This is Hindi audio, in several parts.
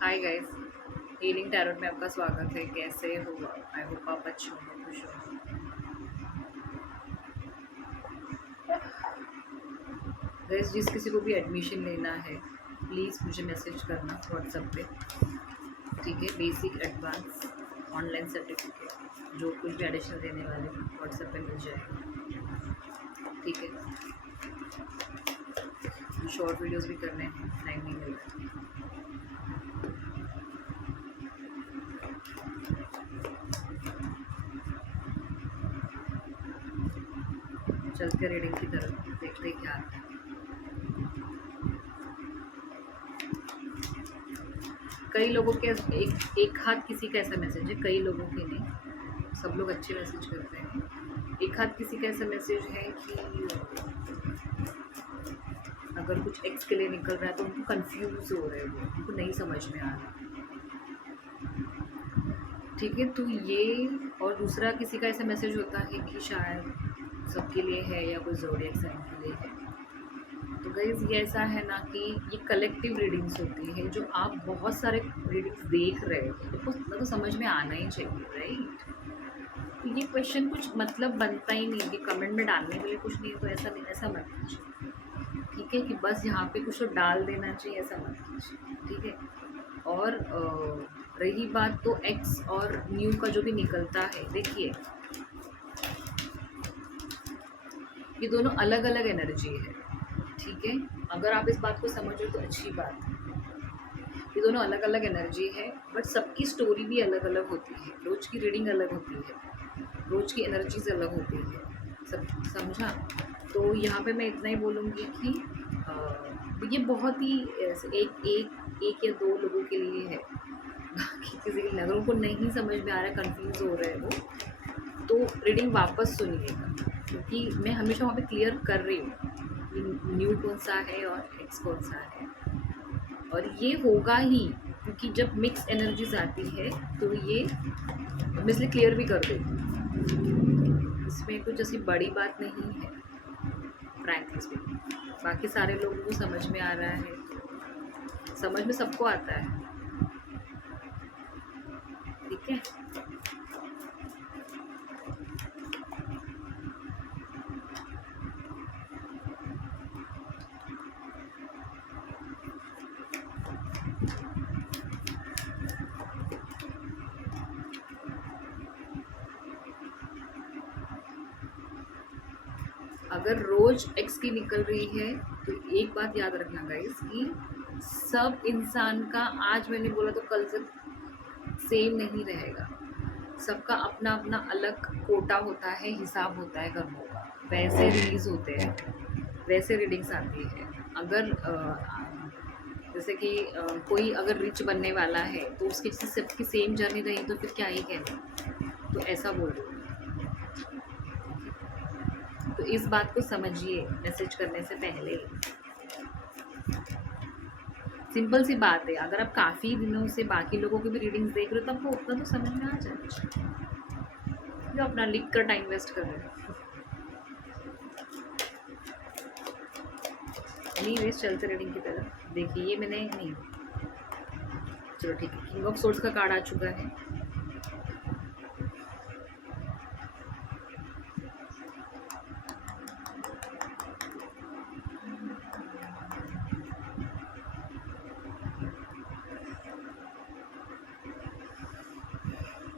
हाय गाइस, हीलिंग टैरोट में आपका स्वागत है। कैसे हो आप? आई होप आप अच्छे होंगे, खुश होंगे। गाइस, जिस किसी को भी एडमिशन लेना है प्लीज़ मुझे मैसेज करना व्हाट्सएप पे। ठीक है, बेसिक एडवांस ऑनलाइन सर्टिफिकेट जो कुछ भी एडिशनल देने वाले व्हाट्सएप पे मिल जाएगा। ठीक है, शॉर्ट वीडियोस भी करने हैं, टाइम नहीं मिल रहा। चलते रीडिंग की तरफ, देखते क्या आता है। कई लोगों के एक हाथ किसी का ऐसा मैसेज है, कई लोगों के नहीं, सब लोग अच्छे मैसेज करते हैं। एक हाथ किसी का ऐसा मैसेज है कि अगर कुछ एक्स के लिए निकल रहा है तो उनको कंफ्यूज हो रहे हो, उनको नहीं समझ में आ रहा। ठीक है, तो ये और दूसरा किसी का ऐसा मैसेज होता है कि शायद सबके लिए है या कोई ज़ोडिएक साइन के लिए है। तो गाइस, ये ऐसा है ना कि ये कलेक्टिव रीडिंग्स होती है। जो आप बहुत सारे रीडिंग्स देख रहे हो तो उतना तो समझ में आना ही चाहिए, राइट? तो ये क्वेश्चन कुछ मतलब बनता ही नहीं कि कमेंट में डालने के लिए कुछ नहीं है तो ऐसा नहीं, ऐसा मत कीजिए। ठीक है, कि बस यहाँ पे कुछ तो डाल देना चाहिए, ऐसा मत कीजिए। ठीक है, और रही बात तो एक्स और न्यू का जो भी निकलता है, देखिए ये दोनों अलग अलग एनर्जी है। ठीक है, अगर आप इस बात को समझो तो अच्छी बात है। ये दोनों अलग अलग एनर्जी है, बट सबकी स्टोरी भी अलग अलग होती है। रोज की रीडिंग अलग होती है, रोज की एनर्जीज अलग होती है, सब समझा? तो यहाँ पे मैं इतना ही बोलूँगी कि ये बहुत ही एक एक एक या दो लोगों के लिए है, बाकी किसी के लिए अगर उनको नहीं समझ में आ रहा है, कंफ्यूज हो रहे हैं वो, तो रीडिंग वापस सुनिएगा, क्योंकि मैं हमेशा वहाँ पे क्लियर कर रही हूँ कि न्यू कौन सा है और एक्स कौन सा है। और ये होगा ही, क्योंकि जब मिक्स एनर्जीज आती है तो ये मैं इसलिए क्लियर भी कर देती हूँ। इसमें कुछ ऐसी बड़ी बात नहीं है, फ्रैंकली स्पीकिंग। बाकी सारे लोगों को समझ में आ रहा है, समझ में सबको आता है। ठीक है, अगर रोज एक्स की निकल रही है तो एक बात याद रखना गाइस कि सब इंसान का आज मैंने बोला तो कल से सेम नहीं रहेगा। सबका अपना अपना अलग कोटा होता है, हिसाब होता है कर्मों का, वैसे रिलीज होते हैं, वैसे रीडिंग्स आती है। अगर जैसे कि कोई अगर रिच बनने वाला है तो उसकी सबकी सेम जर्नी रही तो फिर क्या ही कहना। तो ऐसा बोल रही हूँ। तो इस बात को समझिए मैसेज करने से पहले। सिंपल सी बात है, अगर आप काफ़ी दिनों से बाकी लोगों की भी रीडिंग्स देख रहे हो तो आपको उतना तो समझ में आ जाए, जो अपना लिख कर टाइम वेस्ट कर रहे हो। एनीवेज, चलते रीडिंग की तरफ। देखिए, ये मैंने नहीं, चलो ठीक है, किंग ऑफ सोर्ड्स का कार्ड आ चुका है।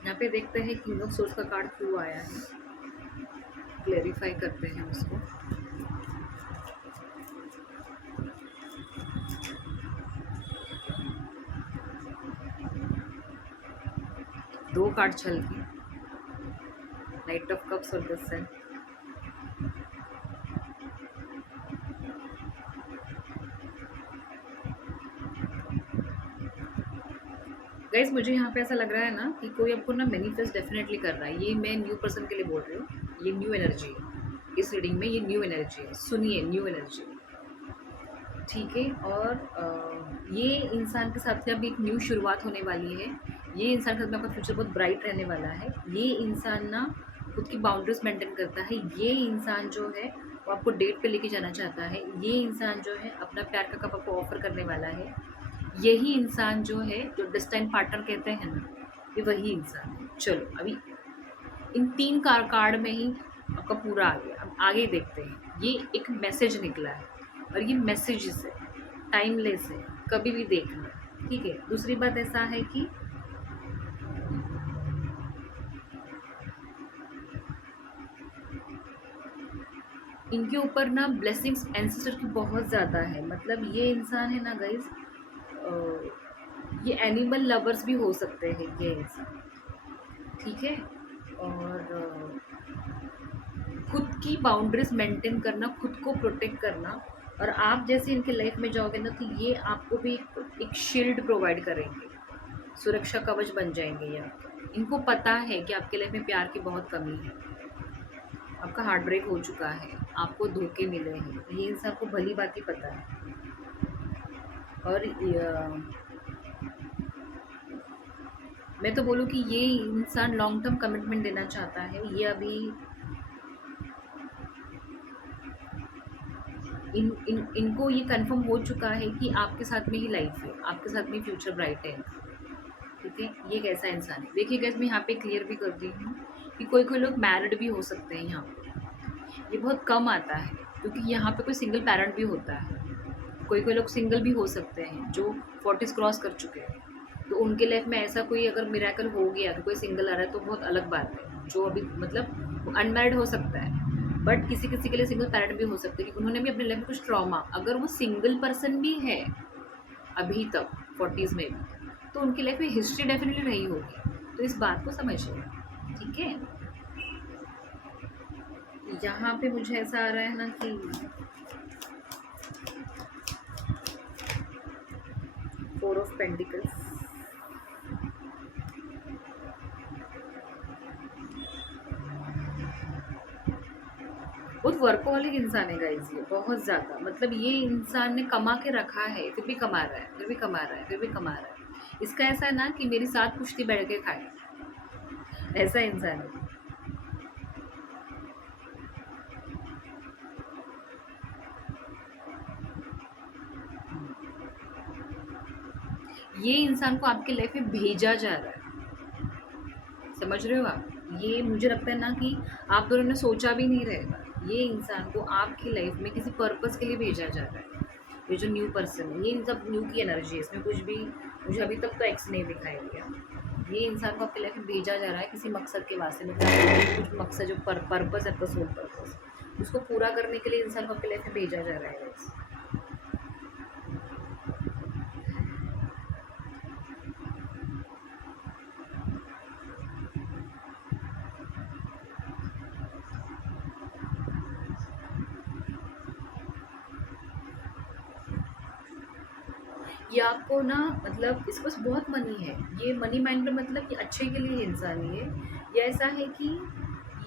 यहाँ पे देखते हैं किंग ऑफ सोर्ड्स का कार्ड क्यों आया है, क्लेरिफाई करते हैं उसको। दो कार्ड छल के, नाइट ऑफ कप्स और द सन। गाइस, मुझे यहाँ पे ऐसा लग रहा है ना कि कोई आपको ना मैनिफेस्ट डेफिनेटली कर रहा है। ये मैं न्यू पर्सन के लिए बोल रही हूँ, ये न्यू एनर्जी है इस रीडिंग में, ये न्यू एनर्जी है, सुनिए, न्यू एनर्जी। ठीक है, और ये इंसान के साथ अभी एक न्यू शुरुआत होने वाली है। ये इंसान के साथ में आपका फ्यूचर बहुत ब्राइट रहने वाला है। ये इंसान ना खुद की बाउंड्रीज मेंटेन करता है। ये इंसान जो है वो आपको डेट पे लेके जाना चाहता है। ये इंसान जो है अपना प्यार का कप आपको ऑफर करने वाला है। यही इंसान जो है, जो डेस्टाइन पार्टनर कहते हैं ना, ये वही इंसान है। चलो अभी इन 3 कार्ड में ही आपका पूरा आ गया। अब आगे देखते हैं। ये एक मैसेज निकला है और ये मैसेजेस है, टाइमलेस है, कभी भी देखना, ठीक है। दूसरी बात ऐसा है कि इनके ऊपर ना ब्लेसिंग्स एंसेस्टर की बहुत ज़्यादा है। मतलब ये इंसान है ना गाइस, ये एनिमल लवर्स भी हो सकते हैं ये इंसान, ठीक है। और खुद की बाउंड्रीज मेंटेन करना, खुद को प्रोटेक्ट करना, और आप जैसे इनके लाइफ में जाओगे ना तो ये आपको भी एक शील्ड प्रोवाइड करेंगे, सुरक्षा कवच बन जाएंगे ये आपका। इनको पता है कि आपके लाइफ में प्यार की बहुत कमी है, आपका हार्ट ब्रेक हो चुका है, आपको धोखे मिले हैं, ये इंसान को भली बात ही पता है। और मैं तो बोलूँ कि ये इंसान लॉन्ग टर्म कमिटमेंट देना चाहता है। ये अभी इनको ये कंफर्म हो चुका है कि आपके साथ में ही लाइफ है, आपके साथ में फ्यूचर ब्राइट है, ठीक है। ये एक ऐसा इंसान है। देखिए गाइस, मैं यहाँ पे क्लियर भी करती हूँ कि कोई कोई लोग मैरिड भी हो सकते हैं यहाँ पे। ये बहुत कम आता है क्योंकि यहाँ पे कोई सिंगल पेरेंट भी होता है। कोई कोई लोग सिंगल भी हो सकते हैं जो 40s क्रॉस कर चुके हैं, तो उनके लाइफ में ऐसा कोई अगर मिरेकल हो गया कि कोई सिंगल आ रहा है तो बहुत अलग बात है। जो अभी मतलब अनमैरिड हो सकता है, बट किसी किसी के लिए सिंगल पेरेंट भी हो सकते हैं कि उन्होंने भी अपने लाइफ में कुछ ट्रॉमा, अगर वो सिंगल पर्सन भी है अभी तक 40s में भी, तो उनकी लाइफ में हिस्ट्री डेफिनेटली रही होगी। तो इस बात को समझिए, ठीक है। यहाँ पे मुझे ऐसा आ रहा है ना कि 4 ऑफ पेंटिकल्स, बहुत वर्कोहॉलिक इंसान है गाइस ये, बहुत ज़्यादा। मतलब ये इंसान ने कमा के रखा है, फिर भी कमा रहा है, फिर भी कमा रहा है, फिर भी कमा रहा है। इसका ऐसा है ना कि मेरी साथ कुश्ती बैठ के खाए, ऐसा इंसान है। ये इंसान को आपके लाइफ में भेजा जा रहा है, समझ रहे हो आप। ये मुझे लगता है ना कि आप दोनों ने सोचा भी नहीं रहेगा, ये इंसान को आपकी लाइफ में किसी पर्पस के लिए भेजा जा रहा है। ये जो न्यू पर्सन है, ये इन सब न्यू की एनर्जी है, इसमें कुछ भी मुझे अभी तक तो एक्स नहीं दिखाया गया। ये इंसान को आपकी लाइफ में भेजा जा रहा है किसी मकसद के वास्ते, मतलब कुछ मकसद जो पर्पस है, आपका सोल पर्पस, उसको पूरा करने के लिए इंसान को आपकी लाइफ में भेजा जा रहा है। ये आपको ना, मतलब इसके पास बहुत मनी है, ये मनी माइंड में, मतलब कि अच्छे के लिए इंसान है ये ऐसा है कि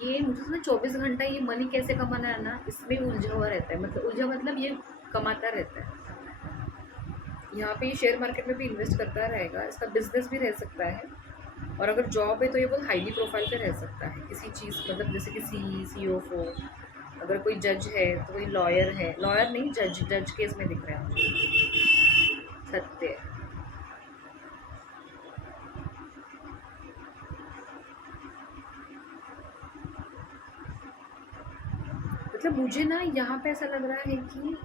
ये मुझे ना 24 घंटा ये मनी कैसे कमाना है ना, इसमें उलझा हुआ रहता है। मतलब उलझा मतलब ये कमाता रहता है। यहाँ पे ये शेयर मार्केट में भी इन्वेस्ट करता रहेगा, इसका बिजनेस भी रह सकता है। और अगर जॉब है तो ये बहुत हाईली प्रोफाइल पे रह सकता है किसी चीज़, मतलब जैसे कि CEO हो, अगर कोई जज है तो कोई लॉयर है, लॉयर नहीं, जज केस में दिख रहा है मुझे, सत्य। मतलब मुझे ना यहाँ पे ऐसा लग रहा है कि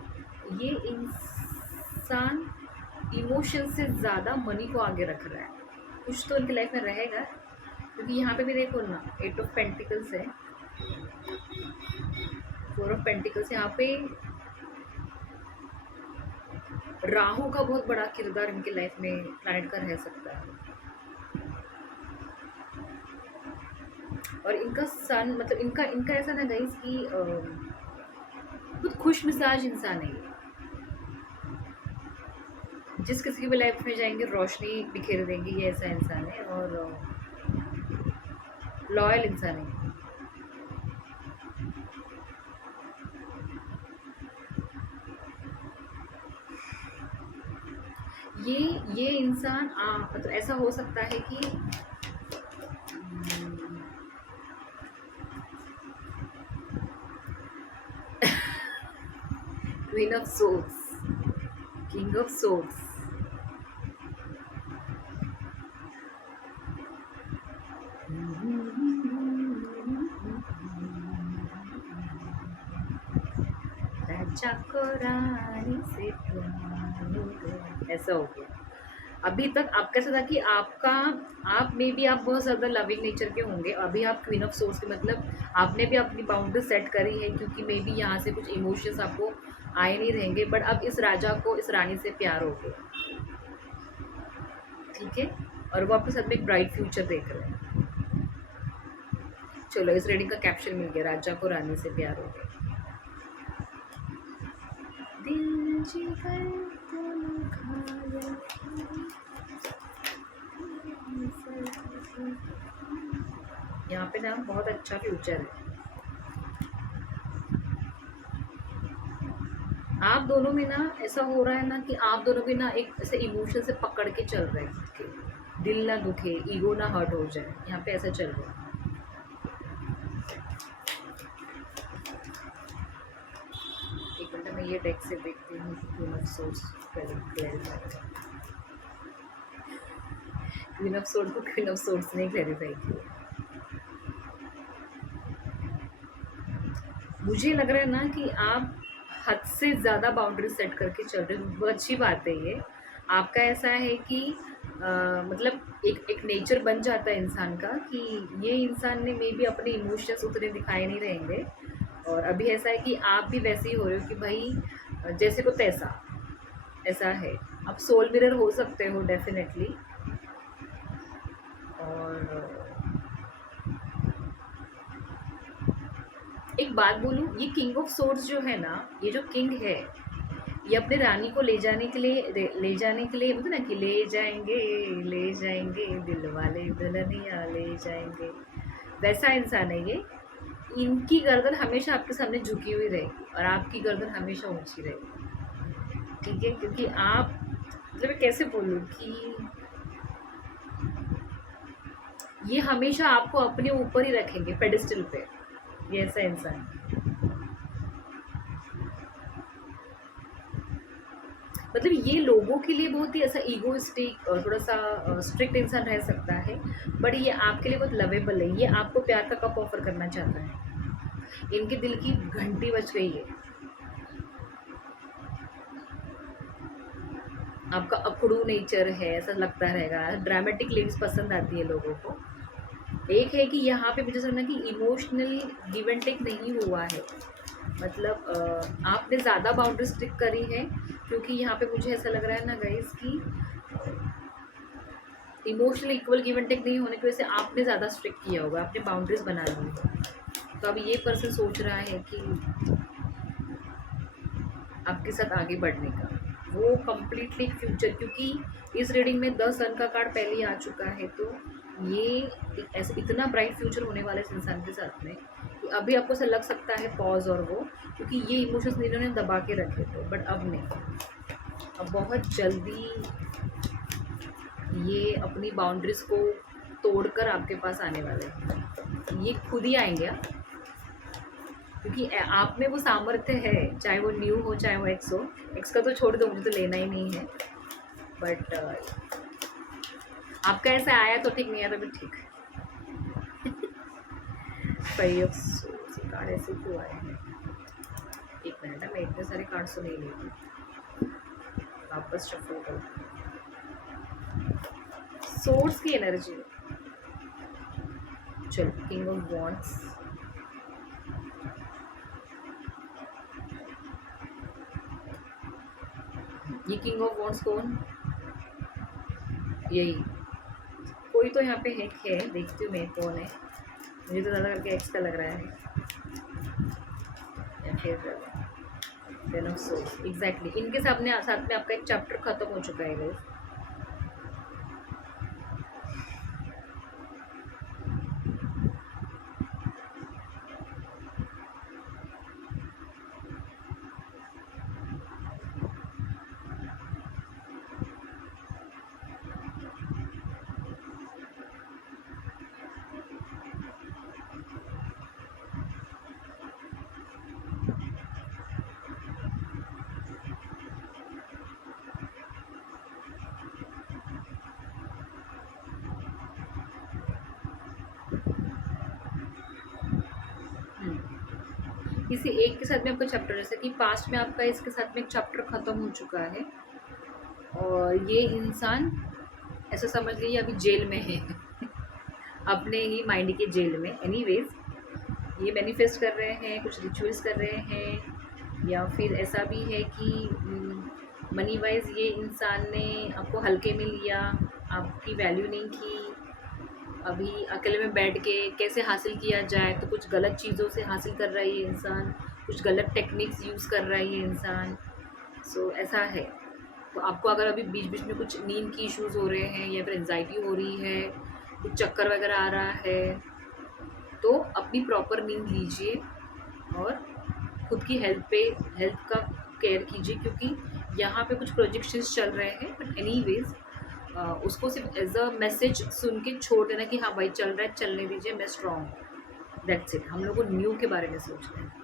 ये इंसान इमोशन से ज़्यादा मनी को आगे रख रहा है। कुछ तो इनकी लाइफ में रहेगा, क्योंकि यहाँ पे भी देखो ना 8 ऑफ पेंटिकल्स है, 4 ऑफ पेंटिकल्स। यहाँ पे राहु का बहुत बड़ा किरदार इनके लाइफ में प्लैनेट का रह सकता है। और इनका सन, मतलब इनका इनका ऐसा ना गाइस कि बहुत खुश मिजाज इंसान है ये। जिस किसी की भी लाइफ में जाएंगे रोशनी बिखेर देंगे, ये ऐसा इंसान है। और लॉयल इंसान है ये इंसान। मतलब ऐसा हो सकता है कि queen of souls, king of souls, चाको रानी से प्यार हो गया, ऐसा हो गया। अभी तक आपका ऐसा था कि आपका आप में भी आप बहुत ज़्यादा लविंग नेचर के होंगे, अभी आप क्वीन ऑफ सोर्स के मतलब आपने भी अपनी बाउंड्री सेट करी है, क्योंकि मे बी यहाँ से कुछ इमोशंस आपको आए नहीं रहेंगे, बट अब इस राजा को इस रानी से प्यार हो गया, ठीक है। और वो आपके साथ में एक ब्राइट फ्यूचर देख रहे हैं। चलो, इस रीडिंग का कैप्शन मिल गया, राजा को रानी से प्यार हो गया। दिल जिगर तुम घायल, यहाँ पे ना बहुत अच्छा फ्यूचर है। आप दोनों में ना ऐसा हो रहा है ना कि आप दोनों भी ना एक ऐसे इमोशन से पकड़ के चल रहे हैं खुद के, दिल ना दुखे, ईगो ना हर्ट हो जाए, यहाँ पे ऐसा चल रहा है। एक मिनट मैं ये डेक से देखती हूँ, queen of source queen of source को क्वीन ऑफ सोर्स ने क्लैरिफाई किया। मुझे लग रहा है ना कि आप हद से ज़्यादा बाउंड्री सेट करके चल रहे हो, बहुत अच्छी बात है ये। आपका ऐसा है कि मतलब एक नेचर बन जाता है इंसान का कि ये इंसान ने मे बी अपने इमोशंस उतने दिखाए नहीं रहेंगे, और अभी ऐसा है कि आप भी वैसे ही हो रहे हो कि भाई जैसे को तैसा, ऐसा है। आप सोल मिरर हो सकते हो डेफिनेटली। और एक बात बोलूँ, ये किंग ऑफ सोर्स जो है ना, ये जो किंग है, ये अपने रानी को ले जाने के लिए मतलब ना कि ले जाएंगे दिल वाले दुल्हनिया ले जाएंगे, वैसा इंसान है ये। इनकी गर्दन हमेशा आपके सामने झुकी हुई रहेगी और आपकी गर्दन हमेशा ऊंची रहेगी, ठीक है। क्योंकि आप मतलब मैं कैसे बोलूँ कि ये हमेशा आपको अपने ऊपर ही रखेंगे, पेडिस्टल पे, ये ऐसा इंसान। मतलब ये लोगों के लिए बहुत ही ऐसा ईगोइस्टिक और थोड़ा सा स्ट्रिक्ट इंसान रह सकता है, बट ये आपके लिए बहुत लवेबल है। ये आपको प्यार का कप ऑफर करना चाहता है, इनके दिल की घंटी बज गई है। आपका अकड़ू नेचर है, ऐसा लगता रहेगा। ड्रामेटिक लिरिक्स पसंद आती है लोगों को। एक है कि यहाँ पे मुझे समझना कि इमोशनली गिव एंड टेक नहीं हुआ है, मतलब आपने ज़्यादा बाउंड्री स्ट्रिक करी है, क्योंकि यहाँ पे मुझे ऐसा लग रहा है ना गाइस कि emotionally equal give and take नहीं होने की वजह से आपने ज़्यादा स्ट्रिक्ट किया होगा, आपने बाउंड्रीज बना ली है। तो अब ये पर्सन सोच रहा है कि आपके साथ आगे बढ़ने का, वो कम्प्लीटली फ्यूचर, क्योंकि इस रीडिंग में 10 सन का कार्ड पहले ही आ चुका है, तो ये ऐसे इतना ब्राइट फ्यूचर होने वाला है इस इंसान के साथ में कि अभी आपको ऐसा लग सकता है पॉज और वो, क्योंकि ये इमोशंस इन्होंने दबा के रखे थे, बट अब नहीं, अब बहुत जल्दी ये अपनी बाउंड्रीज को तोड़कर आपके पास आने वाले हैं। ये खुद ही आएंगे क्योंकि आप में वो सामर्थ्य है, चाहे वो न्यू हो चाहे वो एक्स हो। एक्स का तो छोड़ दो, मुझे तो लेना ही नहीं है, बट आपका ऐसा आया तो ठीक, नहीं आया तो भी ठीक। फाइव ऑफ सोर्ड्स कार्ड ऐसे क्यों आए हैं? एक मिनट है, मैं इतने सारे कार्ड सुन ही नहीं हूँ, वापस शफल करो। सोर्स की एनर्जी, चलो किंग ऑफ वॉन्ड्स, ये किंग ऑफ वॉन्ड्स कौन? यही कोई तो यहाँ पे है, देखती हूँ मैं कौन है। मुझे तो ज़्यादा करके एक्स का लग रहा है, या फिर टेन ऑफ सोर्ड्स। एग्जैक्टली इनके साथ में आपका एक चैप्टर खत्म हो चुका है गाइस। किसी एक के साथ में आपका चैप्टर, जैसे कि पास्ट में आपका इसके साथ में एक चैप्टर ख़त्म हो चुका है और ये इंसान ऐसा समझ लीजिए अभी जेल में है अपने ही माइंड के जेल में। एनीवेज ये मैनिफेस्ट कर रहे हैं, कुछ रिचुअल्स कर रहे हैं, या फिर ऐसा भी है कि मनी वाइज ये इंसान ने आपको हल्के में लिया, आपकी वैल्यू नहीं की, अभी अकेले में बैठ के कैसे हासिल किया जाए, तो कुछ गलत चीज़ों से हासिल कर रहा है ये इंसान, कुछ गलत टेक्निक्स यूज़ कर रहा है ये इंसान। सो ऐसा है। तो आपको अगर अभी बीच बीच में कुछ नींद की इश्यूज़ हो रहे हैं या फिर एंजाइटी हो रही है, कुछ चक्कर वगैरह आ रहा है, तो अपनी प्रॉपर नींद लीजिए और खुद की हेल्थ का केयर कीजिए, क्योंकि यहाँ पे कुछ प्रोजेक्शंस चल रहे हैं। बट एनीवेज उसको सिर्फ एज अ मैसेज सुन के छोड़ देना कि हाँ भाई चल रहा है, चलने दीजिए, मैं स्ट्रॉन्ग, दैट्स इट। हम लोग को न्यू के बारे में सोचते हैं।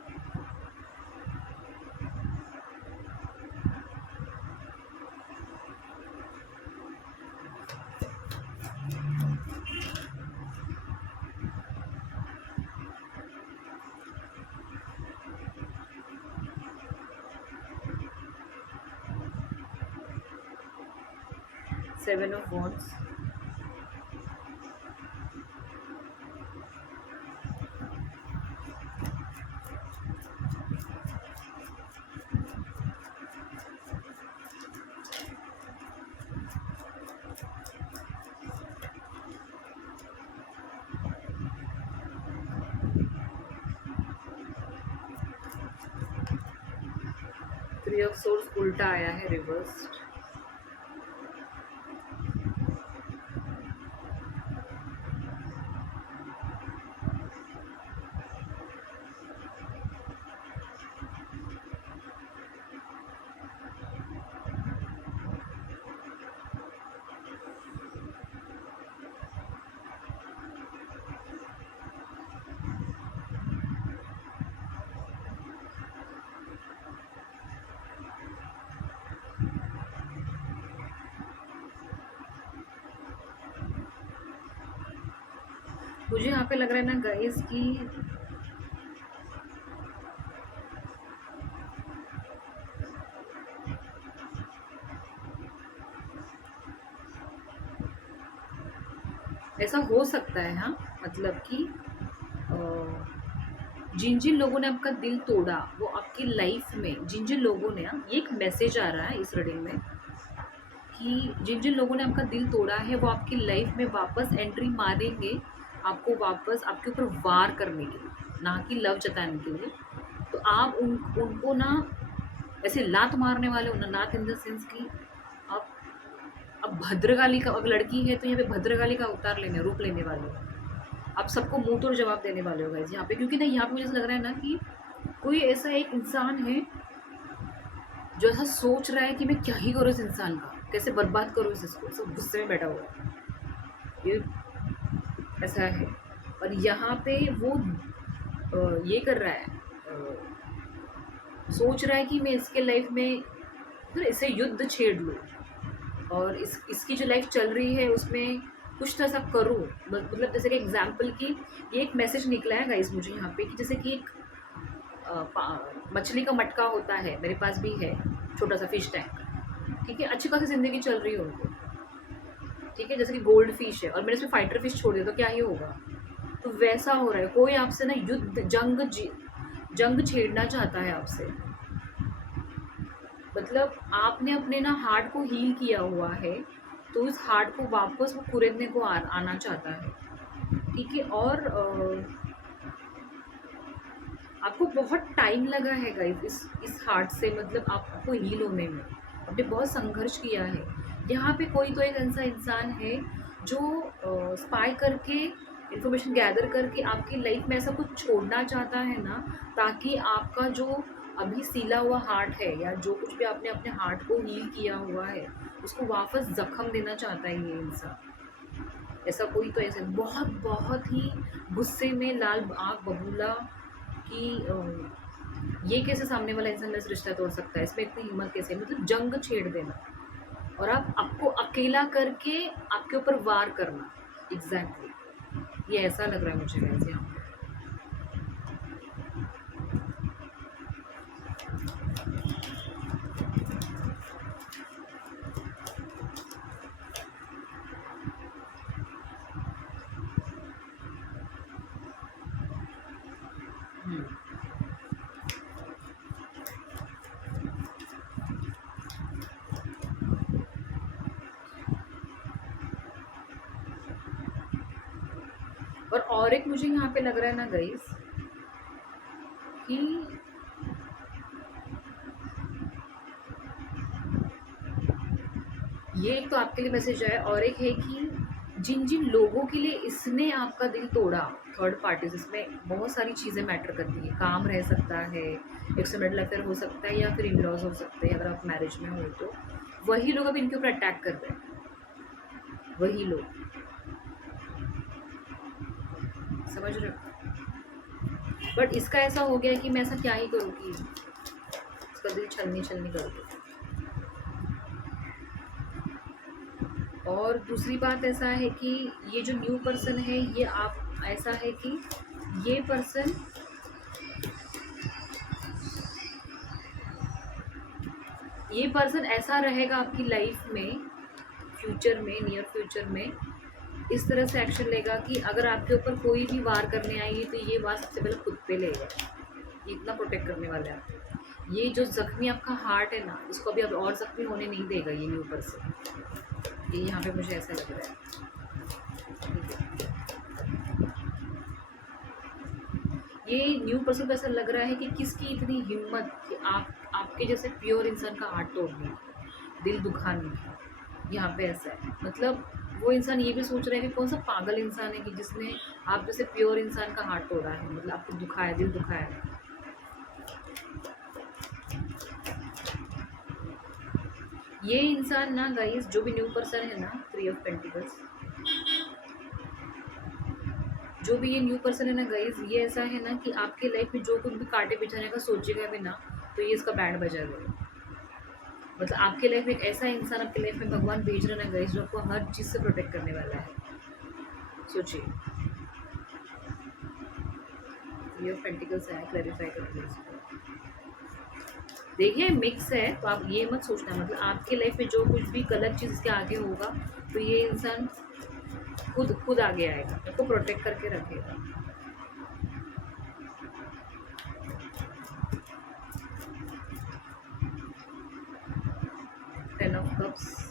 Seven of wands, three of source उल्टा आया है, रिवर्स्ड। मुझे यहाँ पे लग रहा है ना गाइस कि ऐसा हो सकता है, हाँ, मतलब कि जिन जिन लोगों ने आपका दिल तोड़ा वो आपकी लाइफ में, जिन जिन लोगों ने, ये एक मैसेज आ रहा है इस रीडिंग में कि जिन जिन लोगों ने आपका दिल तोड़ा है वो आपकी लाइफ में वापस एंट्री मारेंगे, आपको वापस आपके ऊपर वार करने के लिए, ना कि लव जताने के लिए। तो आप उनको ना ऐसे लात मारने वाले हो ना, लात इन द सेंस कि आप, अब भद्रकाली का, अगर लड़की है तो यहाँ पे भद्रकाली का अवतार लेने, रूप लेने वाले हो, आप सबको मुंह तोड़ जवाब देने वाले हो गाइस यहाँ पे। क्योंकि ना यहाँ पे मुझे ऐसा लग रहा है ना कि कोई ऐसा एक इंसान है जो ऐसा सोच रहा है कि मैं क्या ही करूँ इस इंसान का, कैसे बर्बाद करूँ इसको, सब गुस्से में बैठा हुआ है, ये ऐसा है। और यहाँ पे वो ये कर रहा है, सोच रहा है कि मैं इसके लाइफ में फिर इसे युद्ध छेड़ लूँ और इसकी जो लाइफ चल रही है उसमें कुछ तो ऐसा करूँ। मतलब जैसे कि एग्जाम्पल की ये एक मैसेज निकला है गाइस मुझे यहाँ पे कि जैसे कि एक मछली का मटका होता है, मेरे पास भी है छोटा सा फिश टैंक, ठीक है, अच्छी खासी ज़िंदगी चल रही है उनको, ठीक है, जैसे कि गोल्ड फिश है और मैंने उसमें फाइटर फिश छोड़ दिया तो क्या ही होगा। तो वैसा हो रहा है, कोई आपसे ना युद्ध जंग छेड़ना चाहता है आपसे। मतलब आपने अपने ना हार्ट को हील किया हुआ है, तो उस हार्ट को वापस वो कुरेदने को आना चाहता है, ठीक है। और आपको बहुत टाइम लगा है गाइस इस हार्ट से, मतलब आपको हील होने में आपने बहुत संघर्ष किया है। यहाँ पे कोई तो एक ऐसा इंसान है जो स्पाई करके, इंफॉर्मेशन गैदर करके आपकी लाइफ में ऐसा कुछ छोड़ना चाहता है ना, ताकि आपका जो अभी सीला हुआ हार्ट है या जो कुछ भी आपने अपने हार्ट को हील किया हुआ है उसको वापस जख्म देना चाहता है ये इंसान। ऐसा कोई तो ऐसे बहुत बहुत ही गुस्से में लाल आँख बबूला कि ये कैसे सामने वाला इंसान मेरे से रिश्ता तोड़ सकता है, इसमें इतनी हिम्मत कैसे, मतलब जंग छेड़ देना और आपको अकेला करके आपके ऊपर वार करना। एग्जैक्टली ये ऐसा लग रहा है मुझे वैसे यहाँ पे। और एक मुझे यहाँ पे लग रहा है ना गाइस कि ये एक तो आपके लिए मैसेज है, और एक है कि जिन जिन लोगों के लिए इसने आपका दिल तोड़ा, थर्ड पार्टी, जिसमें बहुत सारी चीज़ें मैटर करती है, काम रह सकता है, एक्सटेंडेड अफेयर हो सकता है, या फिर इन-लॉज हो सकते हैं अगर आप मैरिज में हो तो, वही लोग अब इनके ऊपर अटैक कर रहे हैं, वही लोग, समझ रहे हो? बट इसका ऐसा हो गया कि मैं ऐसा क्या ही करूँ कि इसका दिल छलनी छलनी कर दे। और दूसरी बात ऐसा है कि ये जो न्यू पर्सन है, ये आप, ऐसा है कि ये पर्सन ऐसा रहेगा आपकी लाइफ में, फ्यूचर में, नियर फ्यूचर में इस तरह से एक्शन लेगा कि अगर आपके ऊपर कोई भी वार करने आएगी तो ये बात सबसे पहले खुद पे लेगा। ये इतना प्रोटेक्ट करने वाला है आपको। ये जो ज़ख्मी आपका हार्ट है ना, इसको अभी अब और ज़ख्मी होने नहीं देगा ये न्यू पर्सन। ये यहाँ पे मुझे ऐसा लग रहा है। ये न्यू पर्सन को ऐसा लग रहा है कि किसकी इतनी हिम्मत कि आपके जैसे प्योर इंसान का हार्ट तोड़ने की, दिल दुखाने की। यहाँ पे ऐसा है, मतलब वो इंसान ये भी सोच रहा है कि कौन सा पागल इंसान है कि जिसने आप जैसे प्योर इंसान का हार्ट तोड़ा है, मतलब आपको दुखाया, दिल दुखाया है। ये इंसान ना गाइस, जो भी न्यू पर्सन है ना, 3 ऑफ पेंटिकल्स, जो भी ये न्यू पर्सन है ना गाइस, ये ऐसा है ना कि आपके लाइफ में जो कुछ भी कांटे बिछाने का सोचेगा भी ना, तो ये इसका बैंड बजा देगा। मतलब आपके लाइफ में एक ऐसा इंसान आपके लाइफ में भगवान भेज रहा है ना गाइस, जो आपको हर चीज़ से प्रोटेक्ट करने वाला है। सोचिए, ये पेंटिकल्स है, क्लैरिफाई करके इसको देखिए, मिक्स है, तो आप ये मत सोचना, मतलब आपके लाइफ में जो कुछ भी गलत चीज़ के आगे होगा, तो ये इंसान खुद आगे आएगा, आपको प्रोटेक्ट करके रखेगा। टेन ऑफ कप्स,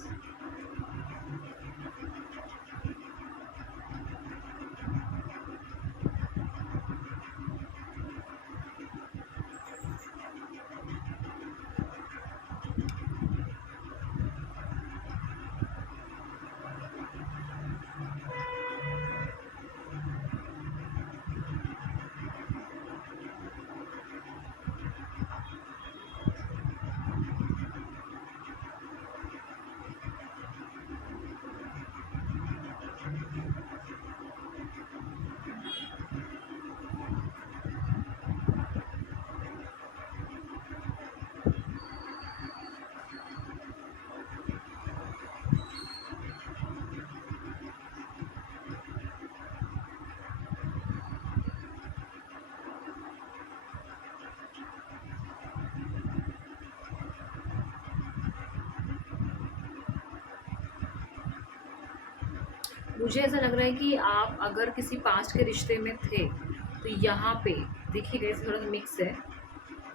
मुझे ऐसा लग रहा है कि आप अगर किसी पास्ट के रिश्ते में थे, तो यहाँ पे देखिए गए, थोड़ा मिक्स है,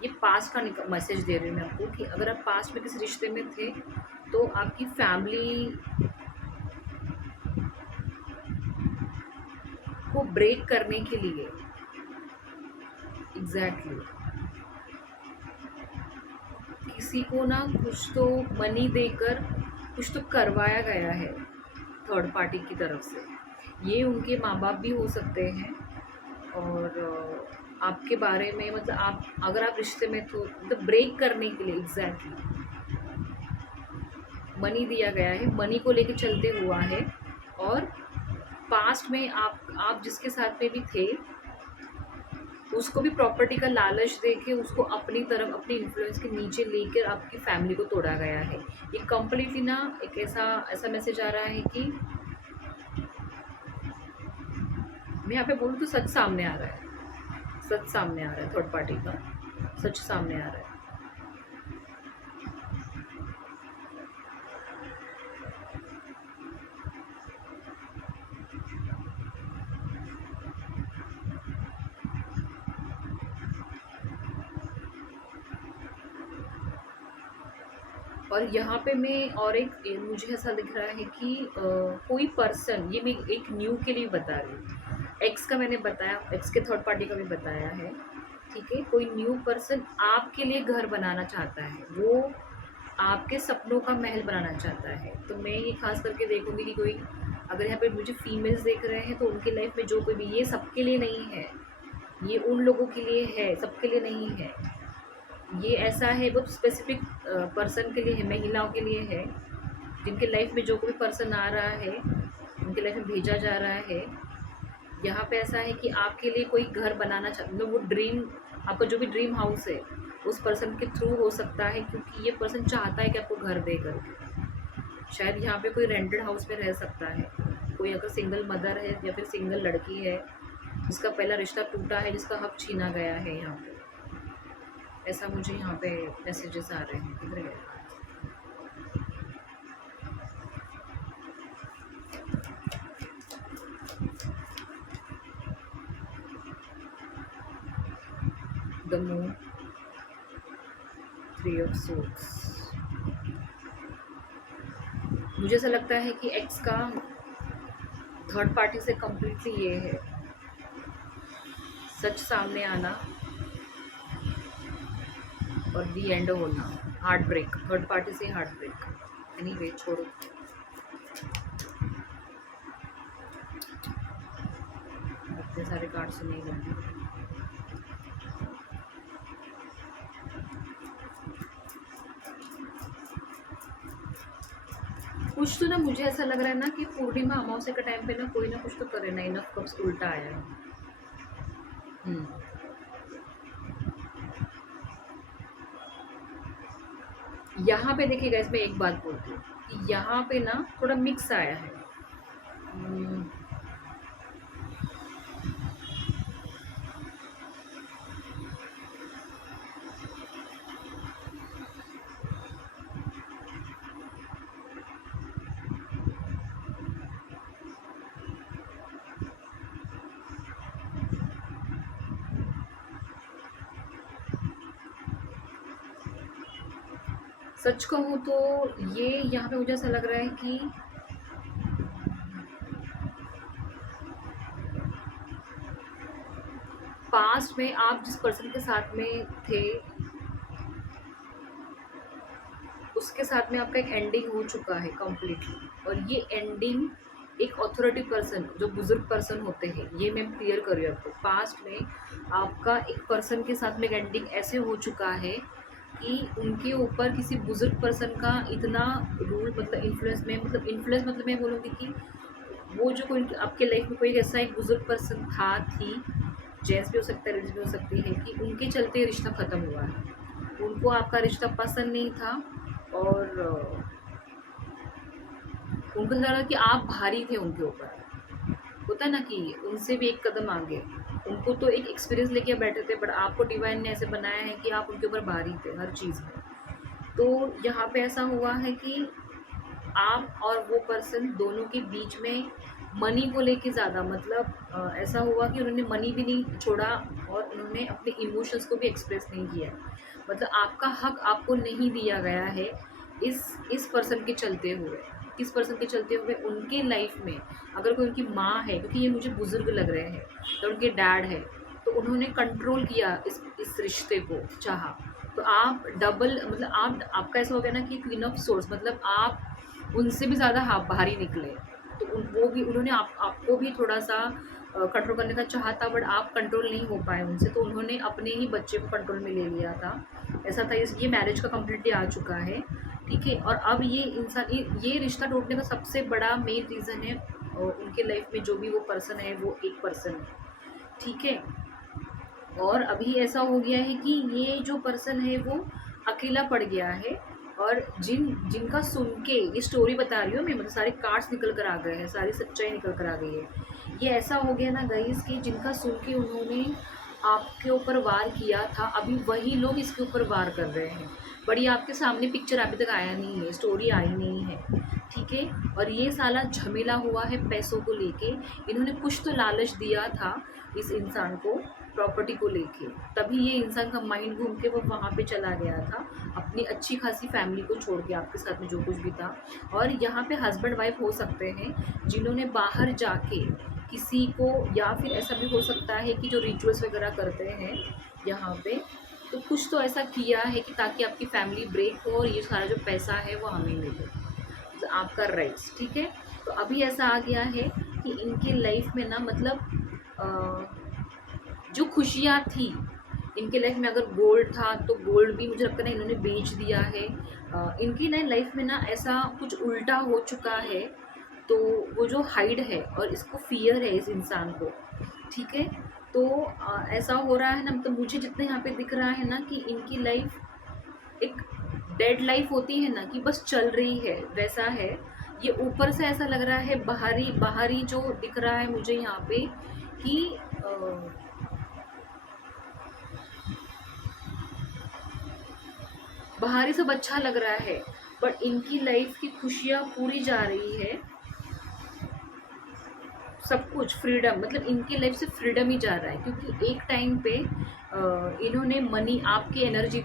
ये पास्ट का मैसेज दे रही हूँ मैं आपको कि अगर आप पास्ट में किसी रिश्ते में थे, तो आपकी फैमिली को ब्रेक करने के लिए, एग्जैक्टली किसी को ना कुछ तो मनी देकर कुछ तो करवाया गया है थर्ड पार्टी की तरफ से। ये उनके माँ बाप भी हो सकते हैं, और आपके बारे में, मतलब आप अगर आप रिश्ते में तो मतलब ब्रेक करने के लिए, एग्जैक्टली मनी दिया गया है, मनी को लेके चलते हुआ है। और पास्ट में आप जिसके साथ में भी थे, उसको भी प्रॉपर्टी का लालच देके उसको अपनी तरफ, अपनी इन्फ्लुएंस के नीचे लेकर आपकी फैमिली को तोड़ा गया है। ये कंप्लीटली ना एक ऐसा मैसेज आ रहा है कि मैं यहाँ पे बोलूँ तो सच सामने आ रहा है, सच सामने आ रहा है, थर्ड पार्टी का सच सामने आ रहा है। और यहाँ पे मैं और मुझे ऐसा दिख रहा है कि कोई पर्सन, ये मैं एक न्यू के लिए बता रही हूँ, एक्स का मैंने बताया, एक्स के थर्ड पार्टी का भी बताया है, ठीक है। कोई न्यू पर्सन आपके लिए घर बनाना चाहता है, वो आपके सपनों का महल बनाना चाहता है। तो मैं ये खास करके देखूंगी कि कोई, अगर यहाँ पे मुझे फीमेल्स देख रहे हैं तो उनकी लाइफ में जो कोई भी, ये सबके लिए नहीं है, ये उन लोगों के लिए है, सबके लिए नहीं है। ये ऐसा है बहुत स्पेसिफिक पर्सन के लिए है, महिलाओं के लिए है, जिनके लाइफ में जो कोई पर्सन आ रहा है, उनके लाइफ में भेजा जा रहा है। यहाँ पे ऐसा है कि आपके लिए कोई घर बनाना मतलब वो ड्रीम, आपका जो भी ड्रीम हाउस है उस पर्सन के थ्रू हो सकता है, क्योंकि ये पर्सन चाहता है कि आपको घर दे करके। शायद यहाँ पे कोई रेंटेड हाउस में रह सकता है, कोई अगर सिंगल मदर है या फिर सिंगल लड़की है जिसका पहला रिश्ता टूटा है, जिसका हक छीना गया है यहाँ पे, ऐसा मुझे यहाँ पे मैसेजेस आ रहे हैं। किधर गए? The moon, 3 of swords. मुझे ऐसा लगता है कि एक्स का थर्ड पार्टी से कम्प्लीटली ये है, सच सामने आना और दी एंड होना, हार्ट ब्रेक, थर्ड पार्टी से हार्ट ब्रेक। एनीवे छोड़ो, इतने सारे कार्ड सुने गए। कुछ तो ना, मुझे ऐसा लग रहा है ना कि पूर्णिमा अमावस्या के टाइम पे ना कोई ना कुछ तो करे ना। इनफ कप्स उल्टा आया है। यहाँ पे देखिएगा, इसमें एक बात बोलती हूँ कि यहाँ पे ना थोड़ा मिक्स आया है। सच कहूँ तो ये यहाँ पे मुझे ऐसा लग रहा है कि पास्ट में आप जिस पर्सन के साथ में थे उसके साथ में आपका एक एंडिंग हो चुका है कम्प्लीटली, और ये एंडिंग एक ऑथोरिटी पर्सन, जो बुजुर्ग पर्सन होते हैं, ये मैं क्लियर कर रही हूँ आपको। पास्ट में आपका एक पर्सन के साथ में एक एंडिंग ऐसे हो चुका है कि उनके ऊपर किसी बुजुर्ग पर्सन का इतना रूल, मतलब इन्फ्लुएंस में, मतलब इन्फ्लुएंस मतलब मैं बोलूँगी कि वो जो कोई आपके लाइफ में कोई ऐसा एक बुजुर्ग पर्सन था, थी, जेंट्स भी हो सकता है, लेडीज भी हो सकती है, कि उनके चलते रिश्ता ख़त्म हुआ है। उनको आपका रिश्ता पसंद नहीं था और उनको लगा कि आप भारी थे उनके ऊपर। होता है ना कि उनसे भी एक कदम आगे, उनको तो एक एक्सपीरियंस लेके बैठे थे, बट आपको डिवाइन ने ऐसे बनाया है कि आप उनके ऊपर भारी थे हर चीज़ में। तो यहाँ पे ऐसा हुआ है कि आप और वो पर्सन दोनों के बीच में मनी को लेके ज़्यादा, मतलब ऐसा हुआ कि उन्होंने मनी भी नहीं छोड़ा और उन्होंने अपने इमोशंस को भी एक्सप्रेस नहीं किया। मतलब आपका हक आपको नहीं दिया गया है इस पर्सन के चलते हुए। किस पर्सन के चलते हुए? उनके लाइफ में अगर कोई उनकी माँ है, क्योंकि ये मुझे बुजुर्ग लग रहे हैं, तो उनके डैड है, तो उन्होंने कंट्रोल किया इस रिश्ते को, चाहा। तो आप डबल, मतलब आपका ऐसा हो गया ना कि क्वीन ऑफ सोर्स, मतलब आप उनसे भी ज़्यादा भारी निकले। तो वो भी, उन्होंने आपको भी थोड़ा सा कंट्रोल करने का चाहा था, बट आप कंट्रोल नहीं हो पाए उनसे, तो उन्होंने अपने ही बच्चे को कंट्रोल में ले लिया था। ऐसा था। ये मैरिज का कम्प्लीटली आ चुका है, ठीक है। और अब ये इंसान, ये रिश्ता टूटने का सबसे बड़ा मेन रीज़न है उनके लाइफ में जो भी वो पर्सन है, वो एक पर्सन है, ठीक है। और अभी ऐसा हो गया है कि ये जो पर्सन है वो अकेला पड़ गया है, और जिनका सुन के ये स्टोरी बता रही हूँ मैं, मतलब सारे कार्ड्स निकल कर आ गए हैं, सारी सच्चाई निकल कर आ गई है। ये ऐसा हो गया ना गाइस कि जिनका सुन के उन्होंने आपके ऊपर वार किया था, अभी वही लोग इसके ऊपर वार कर रहे हैं। बट ये आपके सामने पिक्चर अभी तक आया नहीं है, स्टोरी आई नहीं है, ठीक है। और ये साला झमेला हुआ है पैसों को लेके। इन्होंने कुछ तो लालच दिया था इस इंसान को, प्रॉपर्टी को लेके, तभी ये इंसान का माइंड घूम के वो वहाँ पे चला गया था, अपनी अच्छी खासी फैमिली को छोड़ के, आपके साथ में जो कुछ भी था। और यहाँ पे हस्बैंड वाइफ हो सकते हैं जिन्होंने बाहर जाके किसी को, या फिर ऐसा भी हो सकता है कि जो रिचुअल्स वगैरह करते हैं यहाँ पे, तो कुछ तो ऐसा किया है कि ताकि आपकी फैमिली ब्रेक हो और ये सारा जो पैसा है वो हमें मिले, तो आपका राइट्स, ठीक है। तो अभी ऐसा आ गया है कि इनकी लाइफ में ना, मतलब जो खुशियाँ थी इनके लाइफ में, अगर गोल्ड था तो गोल्ड भी मुझे लगता है ना इन्होंने बेच दिया है। इनकी ना लाइफ में ना ऐसा कुछ उल्टा हो चुका है, तो वो जो हाइड है और इसको फियर है इस इंसान को, ठीक है। तो ऐसा हो रहा है ना, मतलब मुझे जितना यहाँ पे दिख रहा है ना कि इनकी लाइफ एक डेड लाइफ होती है ना, कि बस चल रही है, वैसा है। ये ऊपर से ऐसा लग रहा है, बाहरी बाहरी जो दिख रहा है मुझे यहाँ पे कि बाहरी सब अच्छा लग रहा है, बट इनकी लाइफ की खुशियाँ पूरी जा रही है, सब कुछ फ्रीडम, मतलब इनकी लाइफ से फ्रीडम ही जा रहा है। क्योंकि एक टाइम पे इन्होंने मनी, आपकी एनर्जी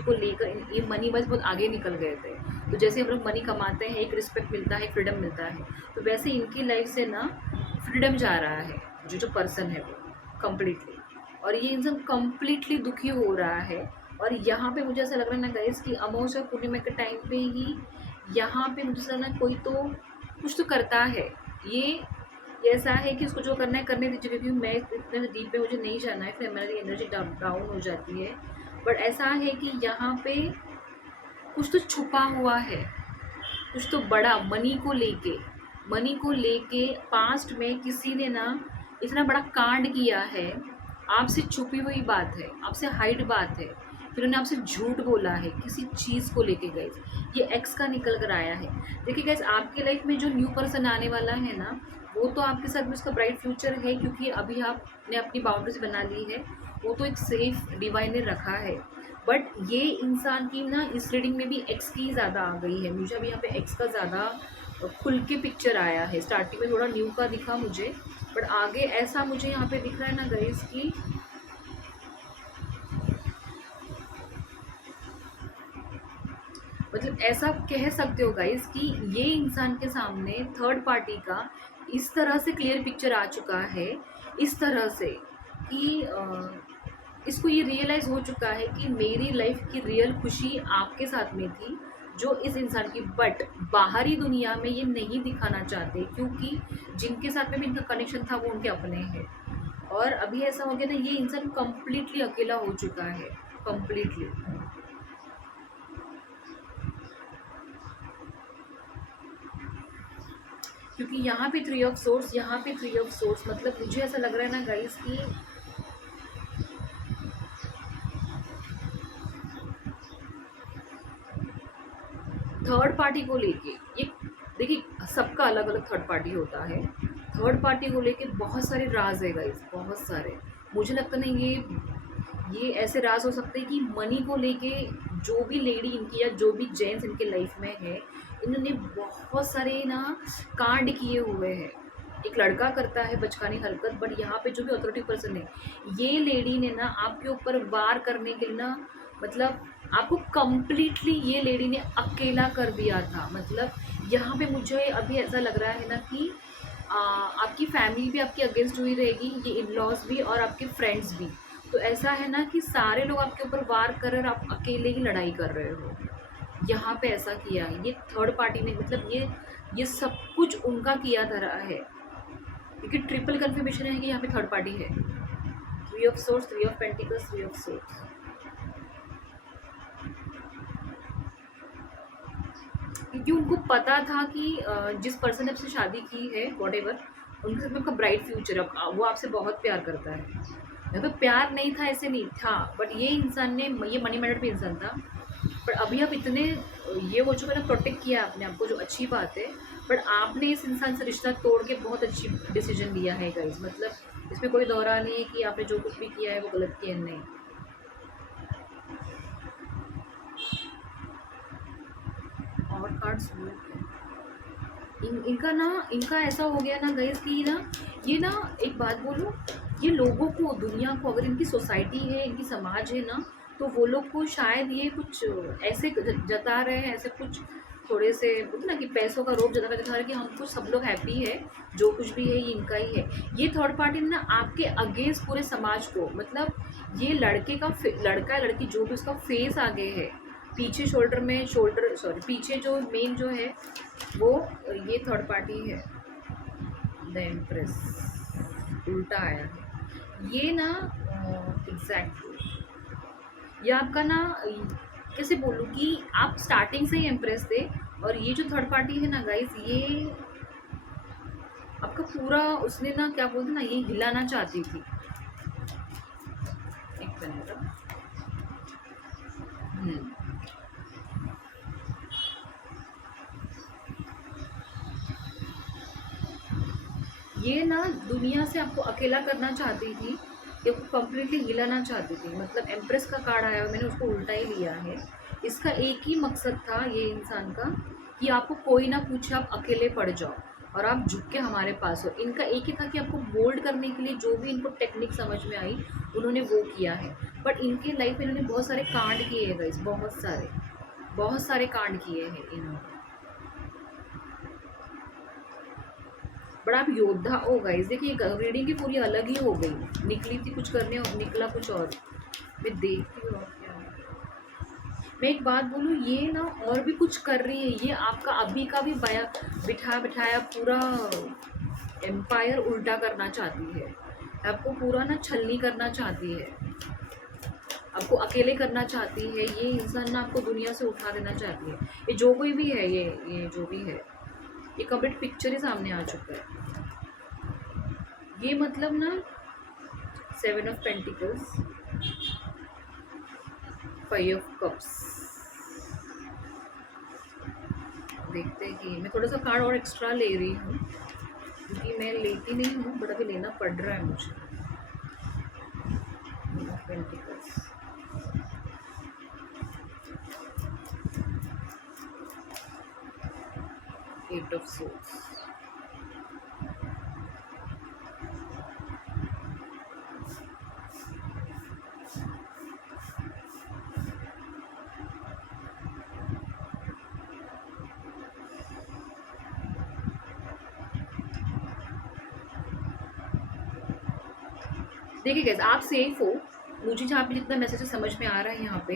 को लेकर ये मनी बस बहुत आगे निकल गए थे। तो जैसे हम लोग मनी कमाते हैं, एक रिस्पेक्ट मिलता है, फ्रीडम मिलता है, तो वैसे इनकी लाइफ से ना फ्रीडम जा रहा है, जो पर्सन है वो कम्प्लीटली। और ये इंसान कम्प्लीटली दुखी हो रहा है। और यहाँ पे मुझे ऐसा लग रहा है ना गाइस कि अमावस्या पूर्णिमा के टाइम पे ही यहाँ पे मुझे ऐसा लग रहा है कोई तो कुछ तो करता है। ये ऐसा है कि उसको जो करना है करने दीजिए, क्योंकि मैं इतने डीप पे मुझे नहीं जाना है, फिर मेरी एनर्जी डाउन हो जाती है। बट ऐसा है कि यहाँ पे कुछ तो छुपा हुआ है, कुछ तो बड़ा मनी को लेके पास्ट में किसी ने ना इतना बड़ा कांड किया है। आपसे छुपी हुई बात है, आपसे हाइड बात है, फिर उन्होंने आपसे झूठ बोला है किसी चीज़ को लेके। गए ये एक्स का निकल कर आया है। देखिए गाइस, आपके लाइफ में जो न्यू पर्सन आने वाला है ना, वो तो आपके साथ में उसका ब्राइट फ्यूचर है, क्योंकि अभी आपने अपनी बाउंड्रीज बना ली है। वो तो एक सेफ डिवाइन ने रखा है। बट ये इंसान की ना इस रीडिंग में भी एक्स की ज़्यादा आ गई है। मुझे अभी यहाँ पे एक्स का ज़्यादा खुल के पिक्चर आया है। स्टार्टिंग में थोड़ा न्यू का दिखा मुझे, बट आगे ऐसा मुझे यहाँ पे दिख रहा है ना गाइस की मतलब ऐसा कह सकते हो गाइस कि ये इंसान के सामने थर्ड पार्टी का इस तरह से क्लियर पिक्चर आ चुका है, इस तरह से कि इसको ये रियलाइज़ हो चुका है कि मेरी लाइफ की रियल खुशी आपके साथ में थी, जो इस इंसान की। बट बाहरी दुनिया में ये नहीं दिखाना चाहते, क्योंकि जिनके साथ में भी इनका कनेक्शन था वो उनके अपने हैं। और अभी ऐसा हो गया ना, ये इंसान कम्प्लीटली अकेला हो चुका है, कम्प्लीटली। क्योंकि यहाँ पे थ्री ऑफ सोर्स, यहाँ पे थ्री ऑफ सोर्स, मतलब मुझे ऐसा लग रहा है ना गाइस कि थर्ड पार्टी को लेके ये, देखिए सबका अलग अलग थर्ड पार्टी होता है। थर्ड पार्टी को लेके बहुत सारे राज है गाइस, बहुत सारे। मुझे लगता नहीं ये ऐसे राज हो सकते हैं कि मनी को लेके जो भी लेडी इनकी या जो भी जेंट्स इनके लाइफ में है, इन्होंने बहुत सारे ना कांड किए हुए हैं। एक लड़का करता है बचकानी हरकत, बट यहाँ पे जो भी अथॉरिटी पर्सन है, ये लेडी ने ना आपके ऊपर वार करने के लिए ना, मतलब आपको कम्प्लीटली ये लेडी ने अकेला कर दिया था। मतलब यहाँ पे मुझे अभी ऐसा लग रहा है ना कि आपकी फैमिली भी आपकी अगेंस्ट हुई रहेगी, ये इन लॉज भी और आपके फ्रेंड्स भी। तो ऐसा है ना कि सारे लोग आपके ऊपर वार कर रहे हैं और आप अकेले ही लड़ाई कर रहे हो। यहाँ पे ऐसा किया है ये थर्ड पार्टी ने, मतलब ये सब कुछ उनका किया धरा है, क्योंकि ट्रिपल कन्फर्मेशन है कि यहाँ पे थर्ड पार्टी है। Three of source, three of pentacles, three of source. क्योंकि उनको पता था कि जिस पर्सन ने आपसे शादी की है वॉट एवर, उनके साथ में आपका ब्राइट फ्यूचर है, वो आपसे बहुत प्यार करता है। यहाँ पे प्यार नहीं था ऐसे नहीं था, बट ये इंसान ने, ये मनी मैटर पे इंसान था। पर अभी आप इतने ये हो चुका ना, प्रोटेक्ट किया आपने आपको, जो अच्छी बात है। बट आपने इस इंसान से रिश्ता तोड़ के बहुत अच्छी डिसीजन लिया है गाइस। मतलब इसमें कोई दौरा नहीं है कि आपने जो कुछ भी किया है वो गलत किया है, नहीं। और कार्ड्स इनका ऐसा हो गया ना गाइस कि ना, ये ना एक बात बोलूँ, ये लोगों को, दुनिया को, अगर इनकी सोसाइटी है, इनकी समाज है ना, तो वो लोग को शायद ये कुछ ऐसे जता रहे हैं, ऐसे कुछ थोड़े से बोलते ना कि पैसों का रोब जता कर दिखा रहे हैं कि हम कुछ सब लोग हैप्पी है, जो कुछ भी है ये इनका ही है। ये थर्ड पार्टी ना आपके अगेंस्ट पूरे समाज को, मतलब ये लड़के का लड़का या लड़की जो भी उसका फेस आगे है, पीछे शोल्डर में, शोल्डर सॉरी पीछे जो मेन जो है वो ये थर्ड पार्टी है। द एम्प्रेस उल्टा आया है ये ना। एग्जैक्टली ये आपका ना, कैसे बोलूँ कि आप स्टार्टिंग से ही इम्प्रेस थे, और ये जो थर्ड पार्टी है ना गाइस, ये आपका पूरा उसने ना क्या बोलते ना, ये हिलाना चाहती थी। एक मिनट। ये ना दुनिया से आपको अकेला करना चाहती थी, ये कम्प्लीटली हिलाना चाहती थी। मतलब एम्प्रेस का कार्ड आया और मैंने उसको उल्टा ही लिया है। इसका एक ही मकसद था ये इंसान का, कि आपको कोई ना पूछे, आप अकेले पड़ जाओ और आप झुक के हमारे पास हो। इनका एक ही था कि आपको बोल्ड करने के लिए जो भी इनको टेक्निक समझ में आई उन्होंने वो किया है। बट इनके लाइफ में इन्होंने बहुत सारे कांड किए हैं गाइस, बहुत सारे कांड किए हैं इन्होंने। बट आप योद्धा हो गाइस। देखिए रीडिंग की पूरी अलग ही हो गई, निकली थी कुछ करने और निकला कुछ और। मैं देखती हूँ और क्या। मैं एक बात बोलूँ, ये ना और भी कुछ कर रही है। ये आपका अभी का भी बिठाया पूरा एम्पायर उल्टा करना चाहती है। आपको पूरा ना छलनी करना चाहती है, आपको अकेले करना चाहती है। ये इंसान ना आपको दुनिया से उठा देना चाहती है। ये जो कोई भी है, ये जो भी है, ये कंप्लीट पिक्चर ही सामने आ चुका है। ये मतलब ना 7 ऑफ पेंटिकल्स, 5 ऑफ कप्स। देखते हैं कि मैं थोड़ा सा कार्ड और एक्स्ट्रा ले रही हूँ, क्योंकि मैं लेती नहीं हूँ बट अभी लेना पड़ रहा है मुझे। पेंटिकल्स, एट ऑफ सोर्ड्स, देखिए गैस आप सेफ हो। मुझे जहाँ पे जितना मैसेज समझ में आ रहा है यहाँ पे,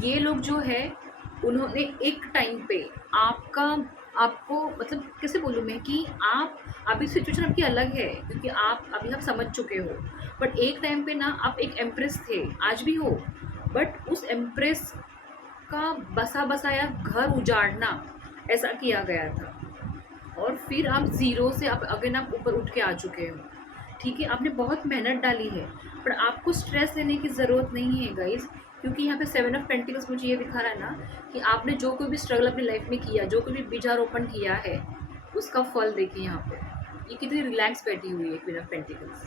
ये लोग जो है उन्होंने एक टाइम पे आपको मतलब कैसे बोलूँ मैं कि आप अभी सिचुएशन आपकी अलग है, क्योंकि आप समझ चुके हो। बट एक टाइम पे ना आप एक एम्प्रेस थे, आज भी हो, बट उस एम्प्रेस का बसा बसाया घर उजाड़ना ऐसा किया गया था, और फिर आप ज़ीरो से आप अगेन आप ऊपर उठ के आ चुके हो। ठीक है, आपने बहुत मेहनत डाली है, पर आपको स्ट्रेस लेने की ज़रूरत नहीं है गाइस, क्योंकि यहाँ पे 7 ऑफ पेंटिकल्स मुझे ये दिखा रहा है ना कि आपने जो कोई भी स्ट्रगल अपनी लाइफ में किया, जो कोई भी बीजारोपण किया है, उसका फल देखिए यहाँ पे। ये कितनी रिलैक्स बैठी हुई है क्वीन ऑफ पेंटिकल्स।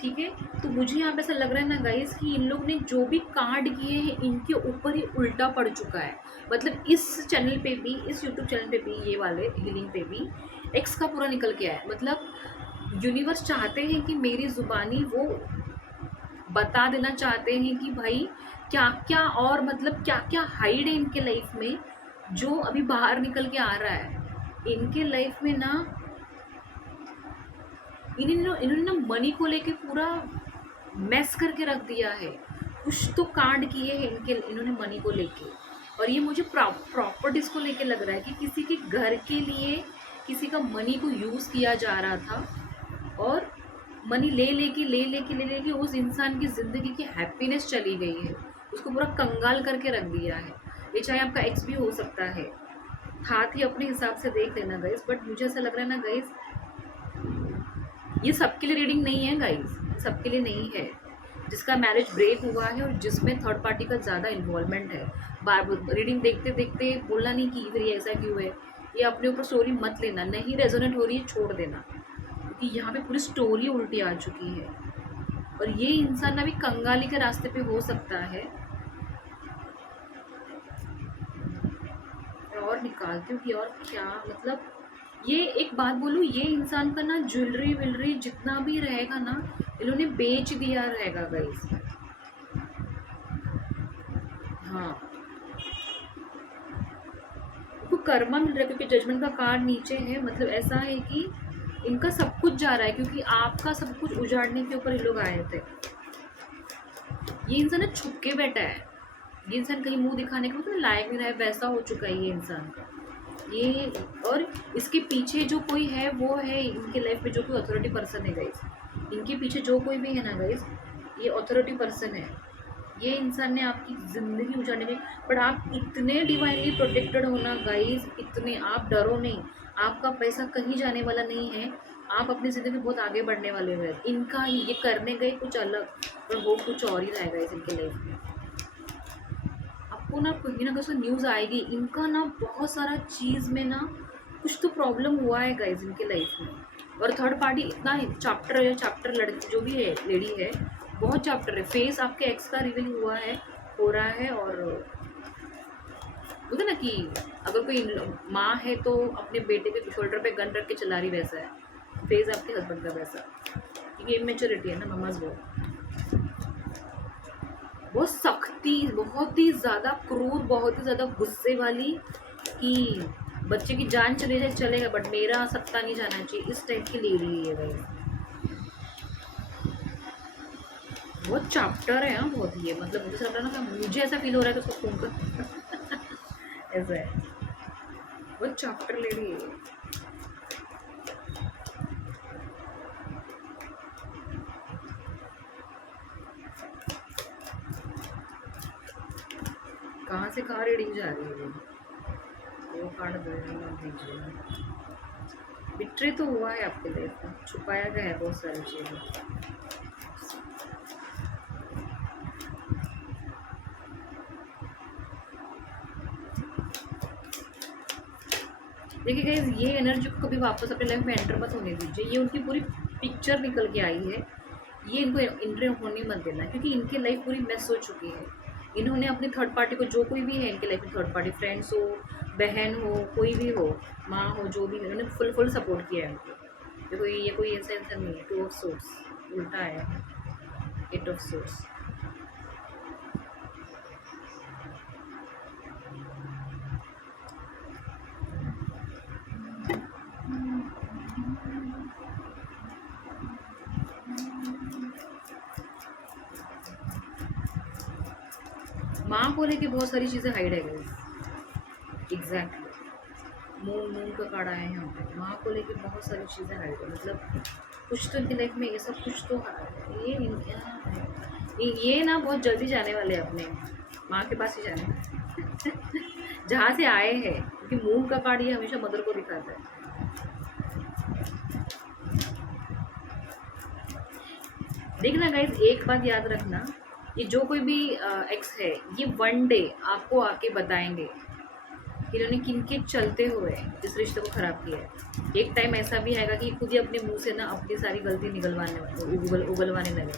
ठीक है, तो मुझे यहाँ पे ऐसा लग रहा है ना गाइस कि इन लोग ने जो भी कांड किए हैं इनके ऊपर ही उल्टा पड़ चुका है। मतलब इस चैनल पे भी, इस यूट्यूब चैनल पे भी, ये वाले हीलिंग पे भी एक्स का पूरा निकल के आया है। मतलब यूनिवर्स चाहते हैं कि मेरी ज़ुबानी वो बता देना चाहते हैं कि भाई क्या क्या, और मतलब क्या क्या हाइड है इनके लाइफ में, जो अभी बाहर निकल के आ रहा है इनके लाइफ में ना। इन्होंने ना मनी को लेके पूरा मैस करके रख दिया है। कुछ तो कांड किए हैं इन्होंने मनी को लेके, और ये मुझे प्रॉपर्टीज़ को लेके लग रहा है कि किसी के घर के लिए किसी का मनी को यूज़ किया जा रहा था, और मनी ले लेके उस इंसान की ज़िंदगी की हैप्पीनेस चली गई है, उसको पूरा कंगाल करके रख दिया है। ये चाहे आपका एक्स भी हो सकता है, हाथ ही अपने हिसाब से देख लेना गाइस। बट मुझे ऐसा लग रहा है ना गाइस, ये सबके लिए रीडिंग नहीं है गाइस, सबके लिए नहीं है। जिसका मैरिज ब्रेक हुआ है और जिसमें थर्ड पार्टी का ज़्यादा इन्वॉल्वमेंट है, बार रीडिंग देखते देखते बोलना नहीं कि फिर ये ऐसा क्यों है, ये अपने ऊपर स्टोरी मत लेना, नहीं रेजोनेट हो रही है छोड़ देना, क्योंकि यहाँ पे पूरी स्टोरी उल्टी आ चुकी है। और ये इंसान अभी कंगाली के रास्ते पे हो सकता है। और निकालती हूँ कि और क्या, मतलब ये एक बात बोलूँ, ये इंसान का ना ज्वेलरी विलरी जितना भी रहेगा ना, इन्होंने बेच दिया रहेगा गाइस। हाँ, तो कर्मा मिल रहा है क्योंकि जजमेंट का कार्ड नीचे है, मतलब ऐसा है कि इनका सब कुछ जा रहा है क्योंकि आपका सब कुछ उजाड़ने के ऊपर ये लोग आए थे। ये इंसान ना छुप के बैठा है, ये इंसान कहीं मुंह दिखाने का मतलब लायक नहीं रहा है, वैसा हो चुका है ये इंसान का ये। और इसके पीछे जो कोई है वो है इनके लाइफ में जो कोई अथॉरिटी पर्सन है गाइस, इनके पीछे जो कोई भी है ना गाइस, ये अथॉरिटी पर्सन है। ये इंसान ने आपकी ज़िंदगी उजाड़ने में, बट आप इतने डिवाइनली प्रोटेक्टेड हो ना गाइस, इतने आप डरो नहीं, आपका पैसा कहीं जाने वाला नहीं है, आप अपनी ज़िंदगी में बहुत आगे बढ़ने वाले हो। इनका ये करने गए कुछ अलग पर वो कुछ और ही रहेगा इस इनके लाइफ में। आपको ना कहीं ना कहीं न्यूज़ आएगी, इनका ना बहुत सारा चीज़ में ना कुछ तो प्रॉब्लम हुआ है गाइस इनके लाइफ में। और थर्ड पार्टी इतना चैप्टर लड़की जो भी है, लेडी है, बहुत चैप्टर है। फेस आपके एक्स का रिवील हुआ है, हो रहा है। और बोलते ना कि अगर कोई माँ है तो अपने बेटे के शोल्डर पे गन रख के चला रही, वैसा है फेस आपके हस्बैंड का वैसा, क्योंकि इमेच्योरिटी है ना ममाज। वो बहुत सख्ती, बहुत ही ज़्यादा क्रूर, बहुत ही ज़्यादा गुस्से वाली कि बच्चे की जान चले जाए चलेगा बट मेरा सत्ता नहीं जाना चाहिए, इस टाइप की ले रही है भाई। बहुत चैप्टर है। हाँ, बहुत ही है, मतलब मुझे लग रहा है ना, मुझे ऐसा फील हो रहा है कि उसको खून कर ऐसा है, बहुत चैप्टर ले रही है। कहाँ से कहाँ रीडिंग जा रही है वो कार्ड दीजिए। बिट्रे तो हुआ है आपके लाइफ में, छुपाया गया है बहुत सारी चीज़ें। देखिए गाइस, ये एनर्जी को कभी वापस अपने लाइफ में एंटर मत होने दीजिए। ये उनकी पूरी पिक्चर निकल के आई है, ये इनको एंट्री होने मत देना क्योंकि इनकी लाइफ पूरी मिस हो चुकी है। इन्होंने अपनी थर्ड पार्टी को, जो कोई भी है इनके लाइफ में थर्ड पार्टी, फ्रेंड्स हो, बहन हो, कोई भी हो, माँ हो, जो भी है, उन्होंने फुल सपोर्ट किया है उनको। देखो ये कोई ऐसा इंसान नहीं है। 2 ऑफ सोर्स उल्टा है, 8 ऑफ सोर्स। माँ को लेके बहुत सारी चीज़ें हाइड है गाइस। एग्जैक्टली, मून का कार्ड आया है यहाँ पे। माँ को लेके बहुत सारी चीज़ें हाइड है, मतलब कुछ तो इनकी लाइफ में ये सब कुछ तो ये ना बहुत जल्दी जाने वाले हैं अपने माँ के पास ही जाने जहाँ से आए हैं, क्योंकि मून का कार्ड ये हमेशा मदर को दिखाता है। देखना गाइज, एक बात याद रखना, ये जो कोई भी एक्स है, ये वन डे आपको आके बताएंगे कि इन्होंने किन के चलते हुए इस रिश्ते को ख़राब किया है। एक टाइम ऐसा भी आएगा कि खुद ही अपने मुंह से ना अपनी सारी गलती निकलवाने उगलवाने लेंगे,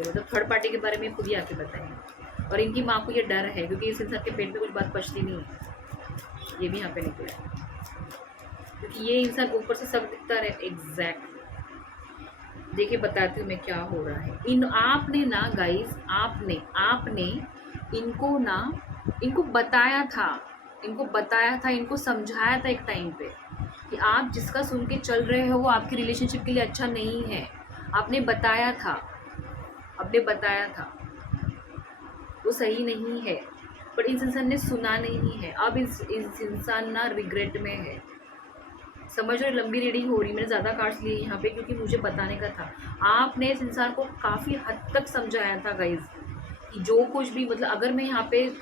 मतलब थर्ड पार्टी के बारे में खुद ही आके बताएंगे। और इनकी माँ को ये डर है क्योंकि इस इंसान के पेट में कुछ बात पचती नहीं है, ये भी यहाँ पे निकला है क्योंकि ये इंसान ऊपर से सब दिखता रहे। एग्जैक्ट, देखिए बताती हूँ मैं क्या हो रहा है। आपने ना गाइस, आपने इनको बताया था, इनको समझाया था एक टाइम पे कि आप जिसका सुन के चल रहे हो वो आपकी रिलेशनशिप के लिए अच्छा नहीं है। आपने बताया था, वो सही नहीं है, पर इस इंसान ने सुना नहीं है। अब इस इंसान ना रिग्रेट में है। समझ रहे, लंबी रीडिंग हो रही, मैंने ज़्यादा कार्ड्स लिए यहाँ पे क्योंकि मुझे बताने का था। आपने इस इंसान को काफ़ी हद तक समझाया था गाइज कि जो कुछ भी, मतलब अगर मैं यहाँ पे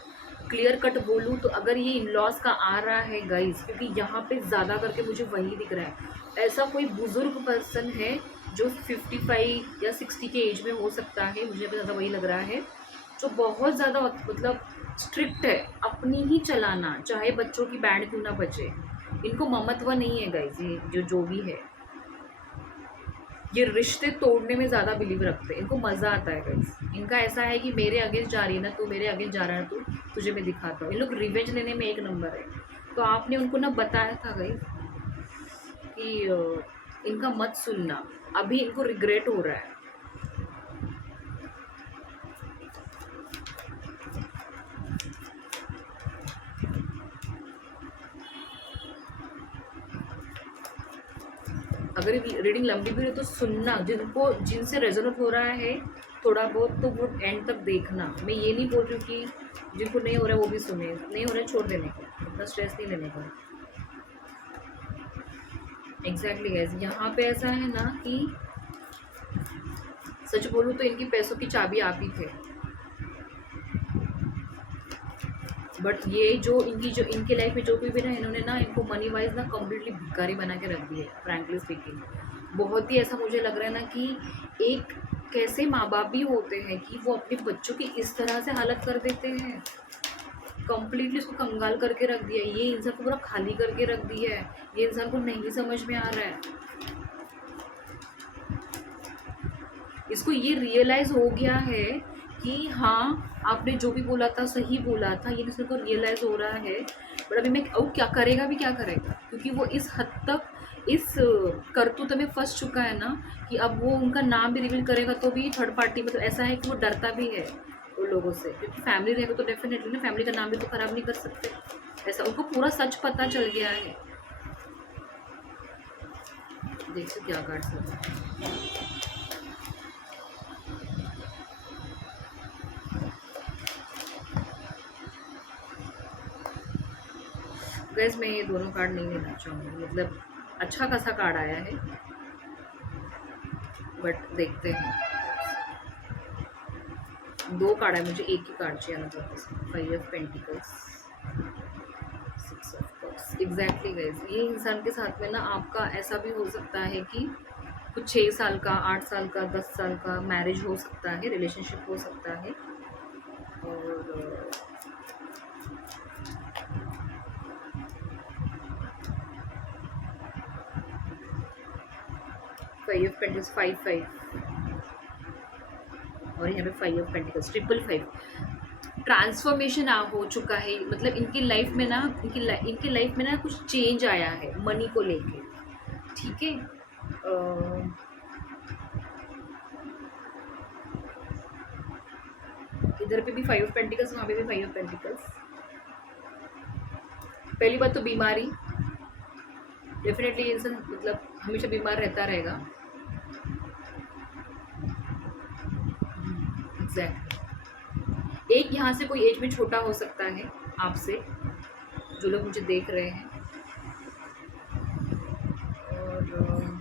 क्लियर कट बोलूँ तो अगर ये इन लॉज का आ रहा है गाइज, क्योंकि यहाँ पे ज़्यादा करके मुझे वही दिख रहा है। ऐसा कोई बुज़ुर्ग पर्सन है जो 55 या 60 के एज में हो सकता है, मुझे भी ज़्यादा वही लग रहा है, जो बहुत ज़्यादा मतलब स्ट्रिक्ट है, अपनी ही चलाना, चाहे बच्चों की बैंड क्यों ना बचे। इनको ममत्व नहीं है गाइज, ये जो भी है, ये रिश्ते तोड़ने में ज़्यादा बिलीव रखते हैं, इनको मज़ा आता है गाइज। इनका ऐसा है कि मेरे अगेंस्ट जा रही है ना, तू मेरे अगेंस्ट जा रहा है, तो तुझे मैं दिखाता हूँ। इन लोग रिवेंज लेने में एक नंबर है। तो आपने उनको ना बताया था गाइज कि इनका मत सुनना, अभी इनको रिग्रेट हो रहा है। अगर रीडिंग लंबी भी हो तो सुनना, जिनसे रेजोनेट हो रहा है थोड़ा बहुत तो वो एंड तक देखना। मैं ये नहीं बोल रही हूँ कि जिनको नहीं हो रहा है वो भी सुने, नहीं हो रहा है छोड़ देने का, इतना स्ट्रेस नहीं लेने का। एग्जैक्टली गाइस, यहाँ पे ऐसा है ना कि सच बोलूँ तो इनकी पैसों की चाबी आप ही थे, बट ये जो इनकी लाइफ में जो कोई भी ना, इन्होंने ना इनको मनी वाइज ना कम्प्लीटली भिखारी बना के रख दिया है, फ्रैंकली स्पीकिंग। बहुत ही ऐसा मुझे लग रहा है ना कि एक कैसे माँ बाप भी होते हैं कि वो अपने बच्चों की इस तरह से हालत कर देते हैं, कम्प्लीटली उसको कंगाल करके रख दिया है, ये इंसान को पूरा खाली करके रख दिया है, ये इंसान को नहीं समझ में आ रहा है। इसको ये रियलाइज़ हो गया है कि हाँ आपने जो भी बोला था सही बोला था, ये इसको रियलाइज़ हो रहा है। बट अभी मैं वो क्या करेगा भी क्या करेगा, क्योंकि वो इस हद तक इस करतूत में फंस चुका है ना कि अब वो उनका नाम भी रिवील करेगा तो भी थर्ड पार्टी, मतलब ऐसा है कि वो डरता भी है उन लोगों से, क्योंकि फैमिली रहेगा तो डेफिनेटली ना फैमिली का नाम भी तो ख़राब नहीं कर सकते। ऐसा उनको पूरा सच पता चल गया है। देखिए क्या काट सकते हैं। गैस मैं ये दोनों कार्ड नहीं लेना चाहूँगी, मतलब अच्छा खासा कार्ड आया है बट देखते हैं। दो कार्ड है, मुझे एक ही कार्ड चाहिए ना, 5 of pentacles, 6 of cups. Exactly guys, ये इंसान के साथ में ना आपका ऐसा भी हो सकता है कि कुछ 6 साल का, 8 साल का, 10 साल का मैरिज हो सकता है, रिलेशनशिप हो सकता है। और 5 ऑफ पेंटिकल्स, 5 और यहाँ पे 5 ऑफ पेंटिकल्स, 555। ट्रांसफॉर्मेशन हो चुका है, मतलब इनकी लाइफ में ना इनकी लाइफ में ना कुछ चेंज आया है मनी को लेके, ठीक है। इधर पे भी 5 ऑफ पेंटिकल्स, वहाँ पे भी 5 ऑफ पेंटिकल्स। पहली बात तो बीमारी, डेफिनेटली इंसान मतलब हमेशा बीमार रहता रहेगा। एग्जैक्टली, एक यहाँ से कोई एज में छोटा हो सकता है आपसे, जो लोग मुझे देख रहे हैं। और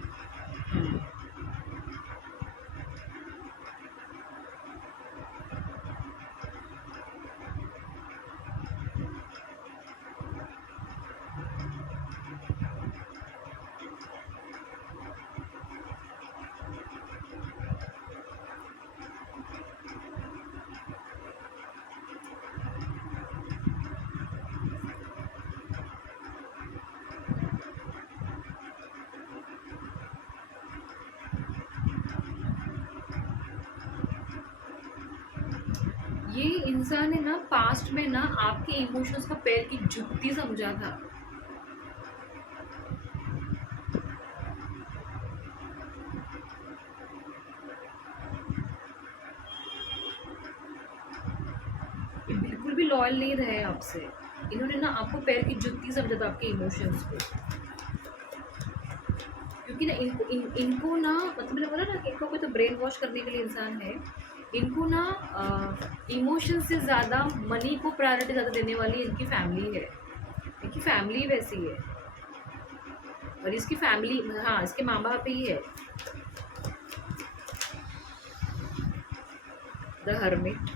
ये इंसान है ना पास्ट में ना आपके इमोशंस को पैर की जुत्ती समझा था। ये बिल्कुल भी लॉयल नहीं रहे आपसे, इन्होंने ना आपको पैर की जुत्ती समझा था, आपके इमोशंस को। क्योंकि ना इनको ना मतलब मैंने बोला ना कि इनको कोई तो ब्रेन वॉश करने के लिए इंसान है। इनको ना इमोशन से ज़्यादा मनी को प्रायोरिटी ज़्यादा देने वाली इनकी फैमिली है, इनकी फैमिली वैसी है। और इसकी फैमिली, हाँ इसके माँ बाप ही है। The hermit.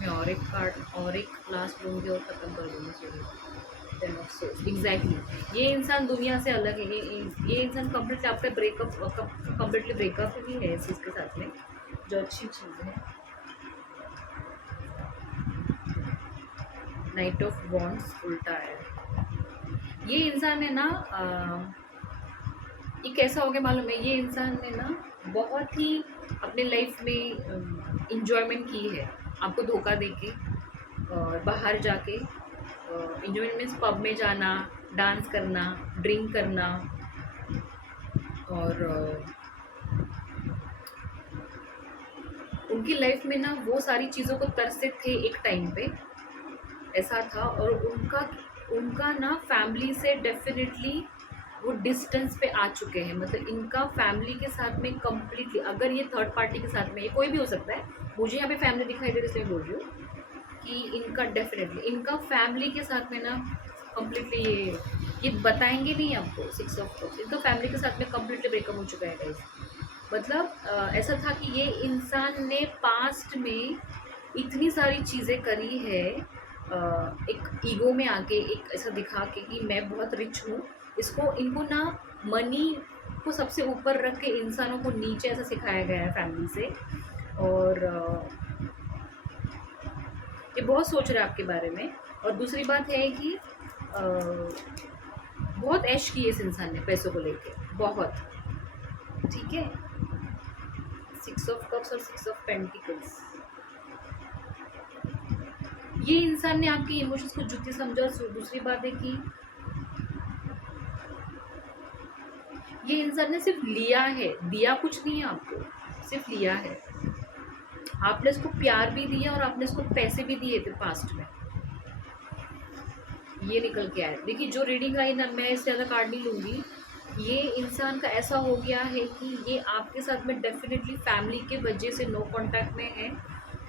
मैं और एक कार्ड और एक लास्ट लूँगी और ख़त्म कर दूँगी sorry. Ten of source. Exactly, ये इंसान दुनिया से अलग है, ये इंसान कम्प्लीटली आपका कम्प्लीटली ब्रेकअप ही है इस चीज़ के साथ में, जो अच्छी चीज़ है। नाइट ऑफ वॉन्ड्स उल्टा है। ये इंसान है ना ये कैसा हो गया मालूम है, ये इंसान ने ना बहुत ही अपने लाइफ में इंजॉयमेंट की है, आपको धोखा देके और बाहर जाके। इंजॉयमेंट मीन्स पब में जाना, डांस करना, ड्रिंक करना, और उनकी लाइफ में ना वो सारी चीज़ों को तरसे थे एक टाइम पे, ऐसा था। और उनका ना फैमिली से डेफिनेटली वो डिस्टेंस पे आ चुके हैं, मतलब इनका फैमिली के साथ में कम्प्लीटली, अगर ये थर्ड पार्टी के साथ में, ये कोई भी हो सकता है, मुझे यहाँ पे फैमिली दिखाई दे रही है इसलिए बोल रही हूँ कि इनका डेफिनेटली इनका फैमिली के साथ में ना कम्प्लीटली ये बताएंगे नहीं आपको। 6 ऑफ कप्स इनका फैमिली के साथ में कम्प्लीटली ब्रेकअप हो चुका है गाइस। मतलब ऐसा था कि ये इंसान ने पास्ट में इतनी सारी चीज़ें करी है, एक ईगो में आके, एक ऐसा दिखा के कि मैं बहुत रिच हूँ। इसको इनको ना मनी को सबसे ऊपर रख के इंसानों को नीचे ऐसा सिखाया गया है फैमिली से। और ये बहुत सोच रहा है आपके बारे में। और दूसरी बात है कि बहुत ऐश की इस इंसान ने पैसों को लेके, बहुत। ठीक है, 6 ऑफ कप्स और 6 ऑफ पेंटिकल्स, ये इंसान ने आपके इमोशंस को जुती समझा। और दूसरी बात है कि ये इंसान ने सिर्फ लिया है, दिया कुछ नहीं है आपको, सिर्फ लिया है। आपने इसको प्यार भी दिया और आपने इसको पैसे भी दिए थे पास्ट में। ये निकल के आया। देखिए जो रीडिंग आई ना, मैं इससे ज़्यादा कार्ड नहीं लूँगी। ये इंसान का ऐसा हो गया है कि ये आपके साथ में डेफिनेटली फैमिली के वजह से नो कांटेक्ट में है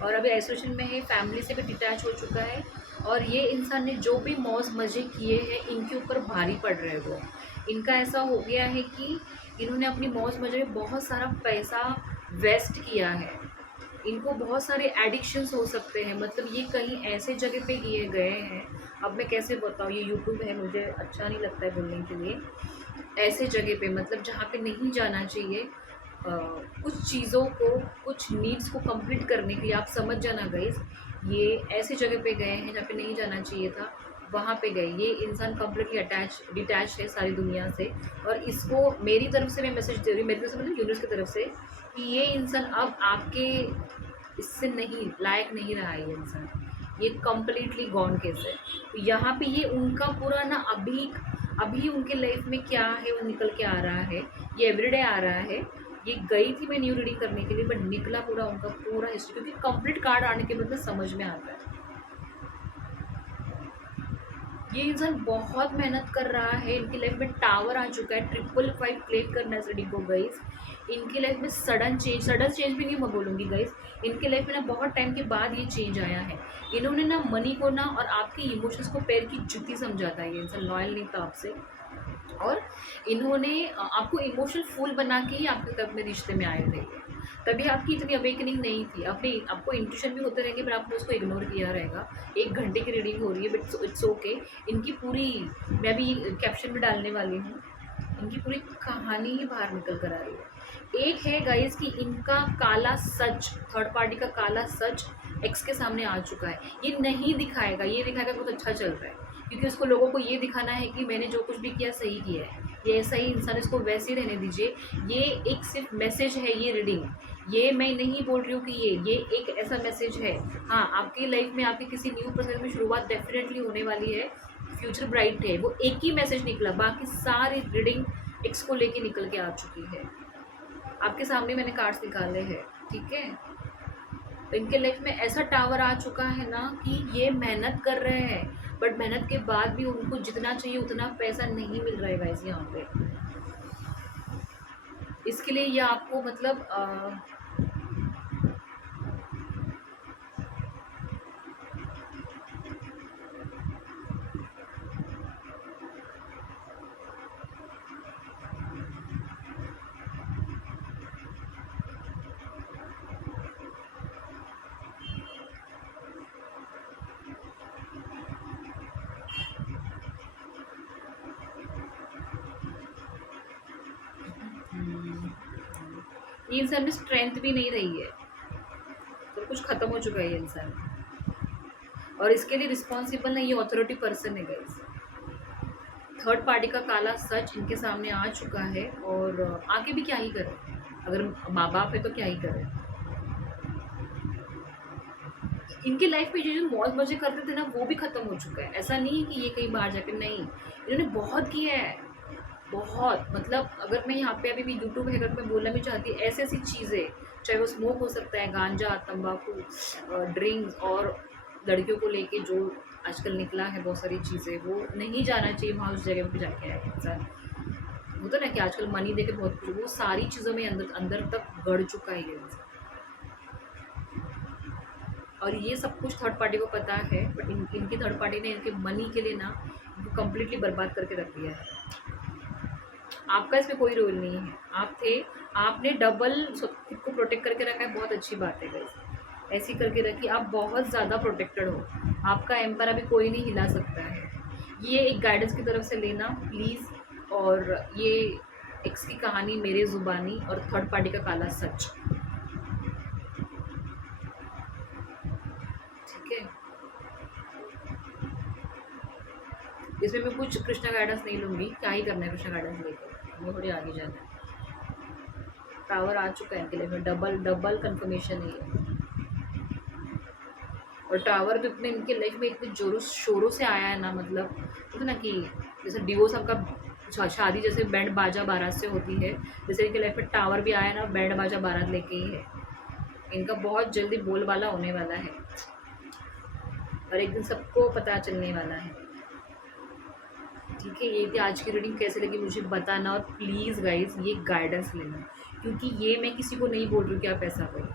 और अभी आइसोलेशन में है, फैमिली से भी डिटैच हो चुका है। और ये इंसान ने जो भी मौज मज़े किए हैं इनके ऊपर भारी पड़ रहे हैं वो। इनका ऐसा हो गया है कि इन्होंने अपनी मौज मज़े में बहुत सारा पैसा वेस्ट किया है। इनको बहुत सारे एडिक्शंस हो सकते हैं, मतलब ये कहीं ऐसे जगह पे किए गए हैं, अब मैं कैसे बताऊँ, ये यूट्यूब है, मुझे अच्छा नहीं लगता है बोलने के लिए। ऐसे जगह पे मतलब जहाँ पे नहीं जाना चाहिए, कुछ चीज़ों को, कुछ नीड्स को कंप्लीट करने के लिए, आप समझ जाना गाइस, ये ऐसे जगह पे गए हैं जहाँ पे नहीं जाना चाहिए था, वहाँ पे गए। ये इंसान कम्प्लीटली डिटैच है सारी दुनिया से। और इसको मेरी तरफ से मैं मैसेज दे रही हूँ, मेरी तरफ से मतलब यूनिवर्स की तरफ से, कि ये इंसान अब आपके इससे नहीं लायक नहीं रहा है। ये इंसान, ये कम्प्लीटली गॉन केस है। तो यहाँ पे ये उनका पूरा ना अभी अभी उनके लाइफ में क्या है वो निकल के आ रहा है, ये एवरीडे आ रहा है। ये गई थी मैं न्यू रीडिंग करने के लिए, बट निकला पूरा उनका पूरा हिस्ट्री, क्योंकि कंप्लीट कार्ड आने के बाद में समझ में आता है। ये इंसान बहुत मेहनत कर रहा है, इनकी लाइफ में टावर आ चुका है, 555 क्लेम करना है रीडिंग को गाइस। इनकी लाइफ में सडन चेंज भी नहीं मैं बोलूँगी गाइस, इनके लाइफ में ना बहुत टाइम के बाद ये चेंज आया है। इन्होंने ना मनी को ना और आपके इमोशंस को पैर की जुती समझाता है। ये इंसान लॉयल नहीं था आपसे, और इन्होंने आपको इमोशनल फूल बना के ही आपके अपने रिश्ते में आए थे। तभी आपकी इतनी अवेकनिंग नहीं थी। अपने आपको इंट्यूशन भी होते रहेंगे, पर आपने उसको इग्नोर किया रहेगा। 1 घंटे की रीडिंग हो रही है, बट इट्स ओके। इनकी पूरी, मैं भी कैप्शन में डालने वाली हूँ, इनकी पूरी कहानी ही बाहर निकल कर आ रही है। एक है गाइस कि इनका काला सच, थर्ड पार्टी का काला सच एक्स के सामने आ चुका है। ये नहीं दिखाएगा, ये दिखाएगा बहुत अच्छा चल रहा है, क्योंकि उसको लोगों को ये दिखाना है कि मैंने जो कुछ भी किया सही किया है। ये ऐसा ही इंसान, इसको वैसे ही रहने दीजिए। ये एक सिर्फ मैसेज है, ये रीडिंग, ये मैं नहीं बोल रही हूँ कि ये एक ऐसा मैसेज है। हाँ, आपकी लाइफ में आपके किसी न्यू पर्सन में शुरुआत डेफिनेटली होने वाली है, फ्यूचर ब्राइट है। वो एक ही मैसेज निकला, बाकी सारी रीडिंग एक्स को लेके निकल के आ चुकी है। आपके सामने मैंने कार्ड्स निकाले हैं, ठीक है। तो इनके लाइफ में ऐसा टावर आ चुका है ना कि ये मेहनत कर रहे हैं, बट मेहनत के बाद भी उनको जितना चाहिए उतना पैसा नहीं मिल रहा है गाइस यहाँ पे। इसके लिए ये आपको मतलब ये इंसान में स्ट्रेंथ भी नहीं रही है, तो कुछ खत्म हो चुका है ये इंसान। और इसके लिए रिस्पॉन्सिबल नहीं, ये अथॉरिटी पर्सन है गाइस। थर्ड पार्टी का काला सच इनके सामने आ चुका है, और आगे भी क्या ही करे, अगर माँ बाप है तो क्या ही करे। इनके लाइफ में जो मौज मजे करते थे ना, वो भी खत्म हो चुका है। ऐसा नहीं है कि ये कहीं बाहर जाकर, नहीं, इन्होंने बहुत किया है, बहुत। मतलब अगर मैं यहाँ पे अभी भी यूट्यूब है, अगर मैं बोलना भी चाहती, ऐसी ऐसी चीज़ें, चाहे वो स्मोक हो सकता है, गांजा, तंबाकू, ड्रिंक्स, और लड़कियों को लेके जो आजकल निकला है बहुत सारी चीज़ें, वो नहीं जाना चाहिए वहाँ उस जगह पे जाके आए इंसान। होता है ना कि आजकल मनी देके बहुत कुछ, वो सारी चीज़ों में अंदर अंदर तक गड़ चुका है ये इंसान। और ये सब कुछ थर्ड पार्टी को पता है, बट इनकी थर्ड पार्टी ने इनके मनी के लिए ना इनको कम्प्लीटली बर्बाद करके रख दिया है। आपका इसमें कोई रोल नहीं है, आप थे, आपने डबल खुद को प्रोटेक्ट करके रखा है, बहुत अच्छी बात है गाइस। ऐसी करके रखी, आप बहुत ज़्यादा प्रोटेक्टेड हो, आपका एम्पायर अभी कोई नहीं हिला सकता है। ये एक गाइडेंस की तरफ से लेना प्लीज़। और ये एक्स की कहानी मेरे ज़ुबानी और थर्ड पार्टी का काला सच, ठीक है। इसमें मैं कुछ कृष्णा गाइडेंस नहीं लूँगी, क्या ही करना है कृष्णा गाइडेंस लेकर, मुझे थोड़ी आगे जाना है। टावर आ चुका है इनके लिए, डबल डबल कन्फर्मेशन है। और टावर तो इतने इनके लाइफ में इतने जोरों शोरों से आया है ना, मतलब होता ना कि जैसे डिवोर्स आपका शादी जैसे बैंड बाजा बारात से होती है, जैसे इनके लाइफ में टावर भी आया ना, बैंड बाजा बारात लेके ही है। इनका बहुत जल्दी बोलबाला होने वाला है और एक दिन सबको पता चलने वाला है, ठीक है। ये थी आज की रीडिंग, कैसे लगी मुझे बताना। और प्लीज़ गाइज ये गाइडेंस लेना, क्योंकि ये मैं किसी को नहीं बोल रही हूँ कि आप ऐसा करो।